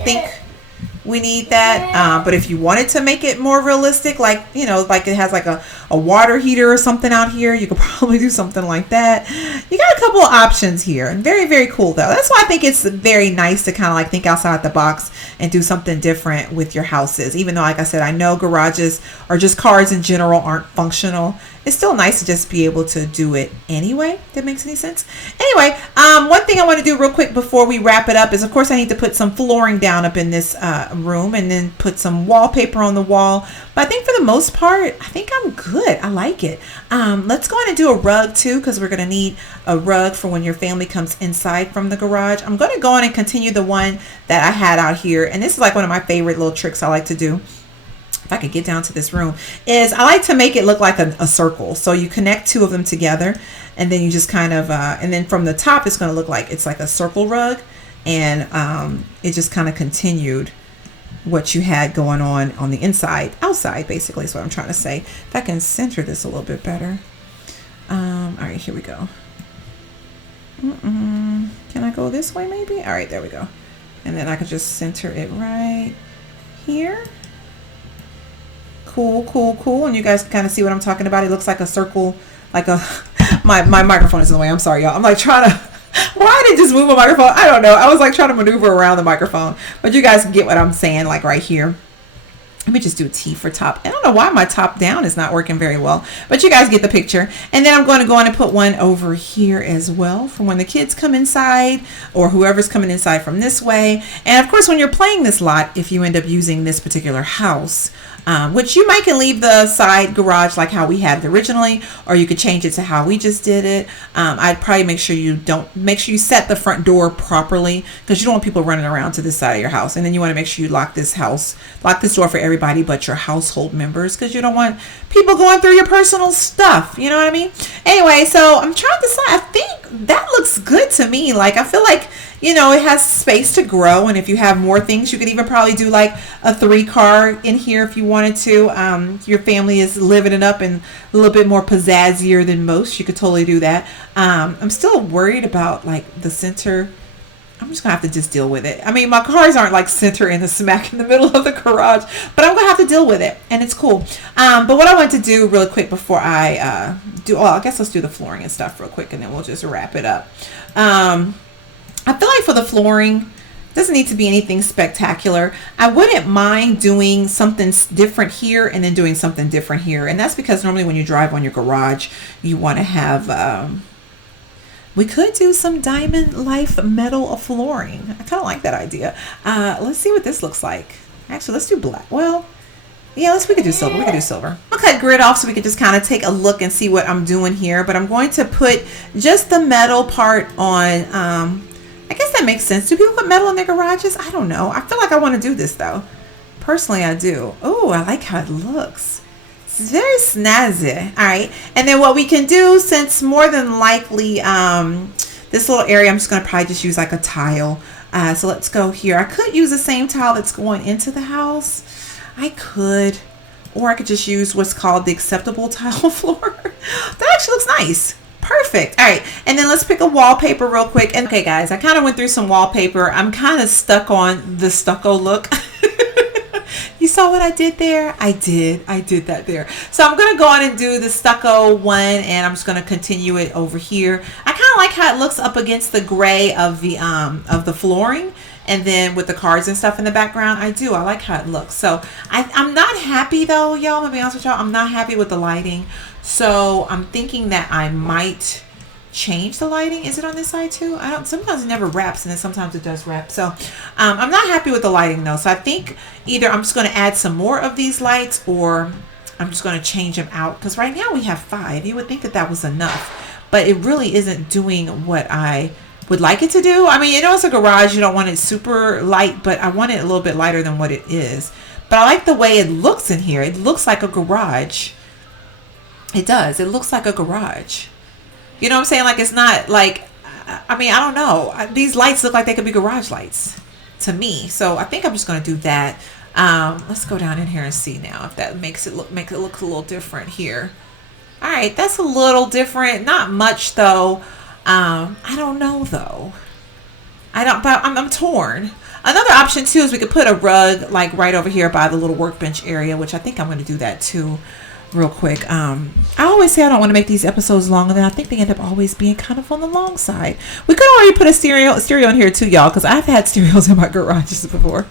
think we need that. But if you wanted to make it more realistic, like, you know, like it has like a water heater or something out here, you could probably do something like that. You got a couple of options here. Very, very cool, though. That's why I think it's very nice to kind of like think outside the box and do something different with your houses. Even though, like I said, I know garages or just cars in general aren't functional. It's still nice to just be able to do it anyway. If that makes any sense. Anyway, one thing I want to do real quick before we wrap it up is, of course, I need to put some flooring down up in this room and then put some wallpaper on the wall. But I think for the most part, I think I'm good. I like it. Let's go on and do a rug too, because we're going to need a rug for when your family comes inside from the garage. I'm going to go on and continue the one that I had out here. And this is like one of my favorite little tricks I like to do. If I could get down to this room, is I like to make it look like a circle. So you connect two of them together and then you just kind of, and then from the top, it's going to look like it's like a circle rug. And it just kind of continued what you had going on the inside, outside, basically is what I'm trying to say. If I can center this a little bit better. All right, here we go. Can I go this way maybe? All right, there we go. And then I can just center it right here. Cool. And you guys can kind of see what I'm talking about. It looks like a circle, like a, my microphone is in the way. I'm sorry, y'all. I'm like trying to, why did it just move my microphone? I don't know. I was like trying to maneuver around the microphone, but you guys get what I'm saying, like right here. Let me just do a T for top. I don't know why my top down is not working very well, but you guys get the picture. And then I'm going to go on and put one over here as well for when the kids come inside or whoever's coming inside from this way. And of course, when you're playing this lot, if you end up using this particular house, which you might can leave the side garage like how we had it originally, or you could change it to how we just did it. I'd probably make sure you set the front door properly, because you don't want people running around to this side of your house. And then you want to make sure you lock this door for everybody everybody but your household members, because you don't want people going through your personal stuff. You know what I mean? Anyway, so I'm trying to decide. I think that looks good to me. Like, I feel like, you know, it has space to grow. And if you have more things, you could even probably do like a 3-car in here if you wanted to. Your family is living it up and a little bit more pizzazzier than most. You could totally do that. I'm still worried about like the center. I'm just gonna have to just deal with it. I mean, my cars aren't like center in the smack in the middle of the garage, but I'm gonna have to deal with it, and it's cool. But what I want to do really quick before I I guess let's do the flooring and stuff real quick, and then we'll just wrap it up. I feel like for the flooring, it doesn't need to be anything spectacular. I wouldn't mind doing something different here and then doing something different here, and that's because normally when you drive on your garage, you want to have. We could do some Diamond Life metal flooring. I kind of like that idea. Let's see what this looks like. Actually, let's do black. Well, yeah, we could do silver. We could do silver. I'll cut grid off so we can just kind of take a look and see what I'm doing here. But I'm going to put just the metal part on. I guess that makes sense. Do people put metal in their garages? I don't know. I feel like I want to do this though. Personally, I do. Oh, I like how it looks. It's very snazzy. All right, and then what we can do, since more than likely this little area, I'm just going to probably just use like a tile. So let's go here. I could use the same tile that's going into the house. I could, or I could just use what's called the acceptable tile floor. That actually looks nice. Perfect. All right, and then let's pick a wallpaper real quick. And okay, guys, I kind of went through some wallpaper. I'm kind of stuck on the stucco look. You saw what I did there? I did that there. So I'm going to go on and do the stucco one, and I'm just going to continue it over here. I kind of like how it looks up against the gray of the flooring, and then with the cards and stuff in the background. I like how it looks. So I'm not happy though, y'all. I'm going to be honest with y'all. I'm not happy with the lighting. So I'm thinking that I might change the lighting. Is it on this side too? Sometimes it never wraps, and then sometimes it does wrap. So I'm not happy with the lighting though. So I think either I'm just going to add some more of these lights, or I'm just going to change them out, because right now we have 5. You would think that was enough, but it really isn't doing what I would like it to do. I mean, you know, it's a garage. You don't want it super light, but I want it a little bit lighter than what it is. But I like the way it looks in here. It looks like a garage. It does. It looks like a garage. You know what I'm saying? Like, it's not like, I mean, I don't know. These lights look like they could be garage lights to me. So I think I'm just going to do that. Let's go down in here and see now if that make it look a little different here. All right, that's a little different. Not much though. I don't know though. But I'm torn. Another option too is we could put a rug like right over here by the little workbench area, which I think I'm going to do that too. Real quick, I always say I don't want to make these episodes long, and then I think they end up always being kind of on the long side. We could already put a stereo in here too, y'all, because I've had stereos in my garages before.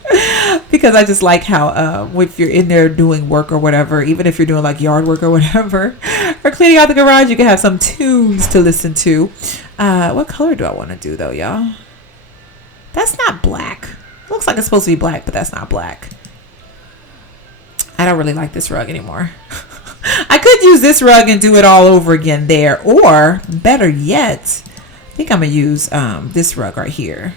Because I just like how if you're in there doing work or whatever, even if you're doing like yard work or whatever, or cleaning out the garage, you can have some tunes to listen to. What color do I want to do though, y'all? That's not black. Looks like it's supposed to be black, but that's not black. I don't really like this rug anymore. I could use this rug and do it all over again there, or better yet, I think I'm gonna use this rug right here.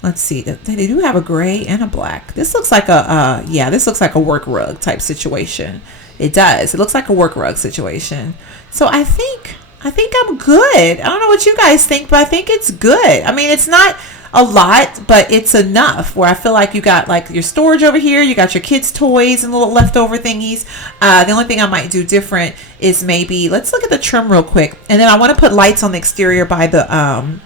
Let's see, they do have a gray and a black. This looks like this looks like a work rug type situation. It does. It looks like a work rug situation. So I think I'm good. I don't know what you guys think, but I think it's good. I mean, it's not a lot, but it's enough where I feel like you got like your storage over here, you got your kids' toys and little leftover thingies. The only thing I might do different is maybe, let's look at the trim real quick, and then I want to put lights on the exterior by the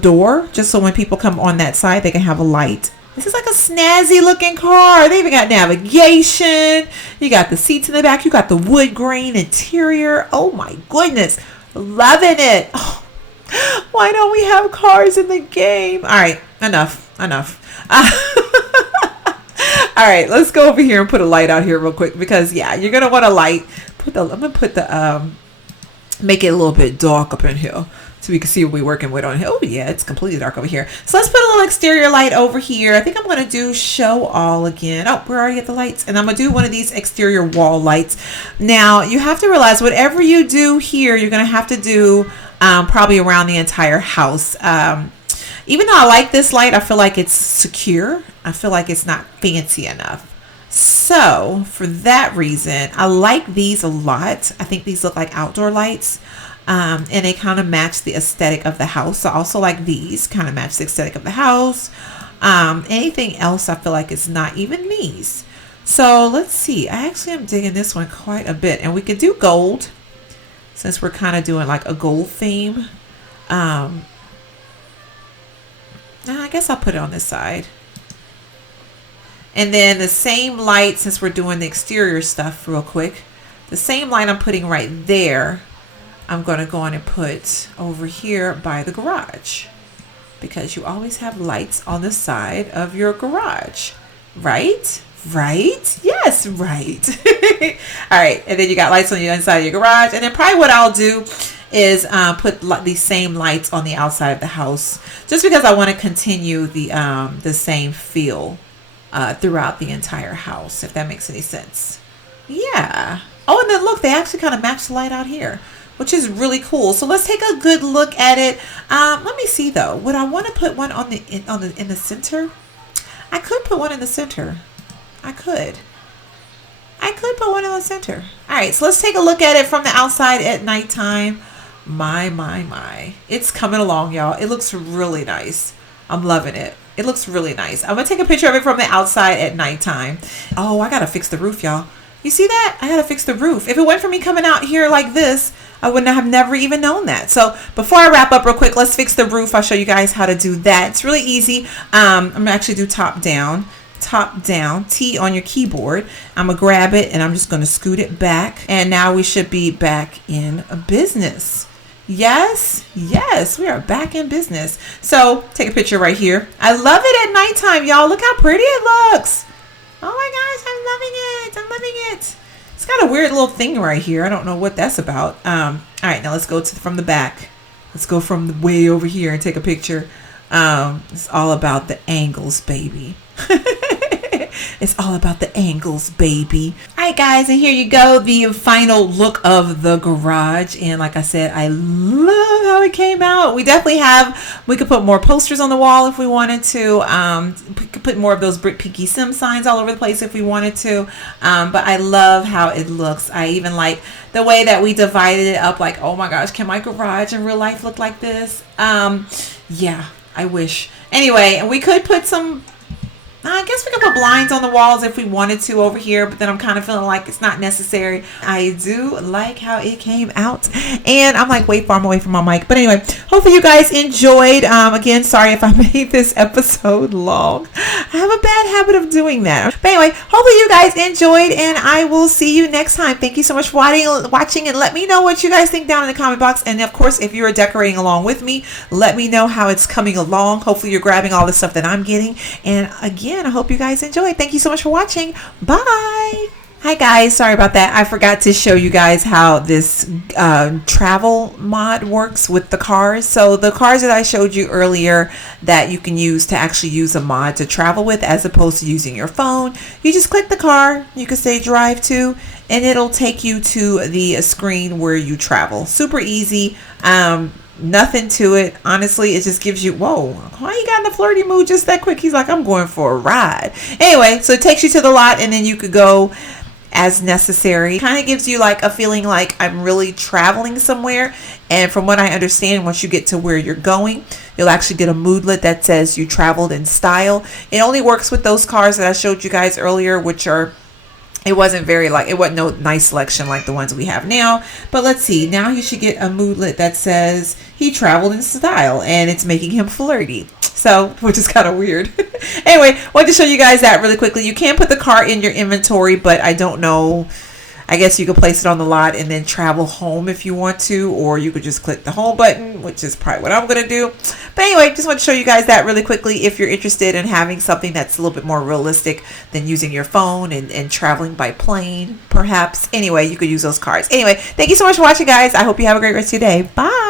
door, just so when people come on that side they can have a light. This is like a snazzy looking car. They even got navigation. You got the seats in the back. You got the wood grain interior. Oh my goodness, loving it. Oh, why don't we have cars in the game? All right, enough. All right, let's go over here and put a light out here real quick, because yeah, you're gonna want a light. I'm gonna put the make it a little bit dark up in here so we can see what we're working with on here. Oh yeah, it's completely dark over here. So let's put a little exterior light over here. I think I'm gonna do show all again. Oh, we're already at the lights, and I'm gonna do one of these exterior wall lights. Now you have to realize whatever you do here, you're gonna have to do probably around the entire house. Even though I like this light, I feel like it's secure. I feel like it's not fancy enough. So for that reason, I like these a lot. I think these look like outdoor lights. And they kind of match the aesthetic of the house. So I also like these, kind of match the aesthetic of the house. Anything else I feel like it's not even these. So let's see. I actually am digging this one quite a bit. And we could do gold, since we're kind of doing like a gold theme. I guess I'll put it on this side. And then the same light, since we're doing the exterior stuff real quick, the same light I'm putting right there, I'm going to go on and put over here by the garage. Because you always have lights on the side of your garage. Right? Right? Yes, right. All right. And then you got lights on the inside of your garage. And then probably what I'll do is put these same lights on the outside of the house. Just because I want to continue the same feel throughout the entire house, if that makes any sense. Yeah. Oh, and then look, they actually kind of match the light out here, which is really cool. So let's take a good look at it. Let me see though. Would I want to put one in the center? I could put one in the center. I could put one in the center. All right, so let's take a look at it from the outside at nighttime. My. It's coming along, y'all. It looks really nice. I'm loving it. It looks really nice. I'm going to take a picture of it from the outside at nighttime. Oh, I got to fix the roof, y'all. You see that? I got to fix the roof. If it went for me coming out here like this, I wouldn't have never even known that. So before I wrap up real quick, let's fix the roof. I'll show you guys how to do that. It's really easy. I'm going to actually do top down, T on your keyboard. I'm going to grab it and I'm just going to scoot it back. And now we should be back in business. Yes, we are back in business. So take a picture right here. I love it at nighttime, y'all. Look how pretty it looks. Oh my gosh, I'm loving it. It's got a weird little thing right here. I don't know what that's about. All right, now let's go from the back. Let's go from the way over here and take a picture. It's all about the angles, baby. It's all about the angles, baby. All right, guys, and here you go, the final look of the garage. And like I said, I love how it came out. We could put more posters on the wall if we wanted to. We could put more of those Brick Pinky Sim signs all over the place if we wanted to. But I love how it looks. I even like the way that we divided it up. Like, oh my gosh, can my garage in real life look like this? Yeah, I wish. Anyway, and we could put some, I guess we could put blinds on the walls if we wanted to over here, but then I'm kind of feeling like it's not necessary. I do like how it came out, and I'm like way far away from my mic. But anyway, hopefully you guys enjoyed. Again, sorry if I made this episode long. I have a bad habit of doing that. But anyway, hopefully you guys enjoyed, and I will see you next time. Thank you so much for watching, and let me know what you guys think down in the comment box. And of course, if you're decorating along with me, let me know how it's coming along. Hopefully you're grabbing all the stuff that I'm getting. And again, I hope you guys enjoyed. Thank you so much for watching. Bye. Hi guys, sorry about that. I forgot to show you guys how this travel mod works with the cars. So the cars that I showed you earlier that you can use to actually use a mod to travel with as opposed to using your phone, you just click the car, you can say drive to, and it'll take you to the screen where you travel. Super easy. Nothing to it. Honestly, it just gives you, whoa, why you got in the flirty mood just that quick? He's like, I'm going for a ride. Anyway, so it takes you to the lot, and then you could go as necessary. Kind of gives you like a feeling like I'm really traveling somewhere. And from what I understand, once you get to where you're going, you'll actually get a moodlet that says you traveled in style. It only works with those cars that I showed you guys earlier, which are, it wasn't no nice selection like the ones we have now. But let's see, now you should get a moodlet that says he traveled in style, and it's making him flirty. So, which is kind of weird. Anyway, wanted to show you guys that really quickly. You can put the car in your inventory, but I don't know. I guess you could place it on the lot and then travel home if you want to, or you could just click the home button, which is probably what I'm going to do. But anyway, just want to show you guys that really quickly if you're interested in having something that's a little bit more realistic than using your phone and traveling by plane, perhaps. Anyway, you could use those cards. Anyway, thank you so much for watching, guys. I hope you have a great rest of your day. Bye.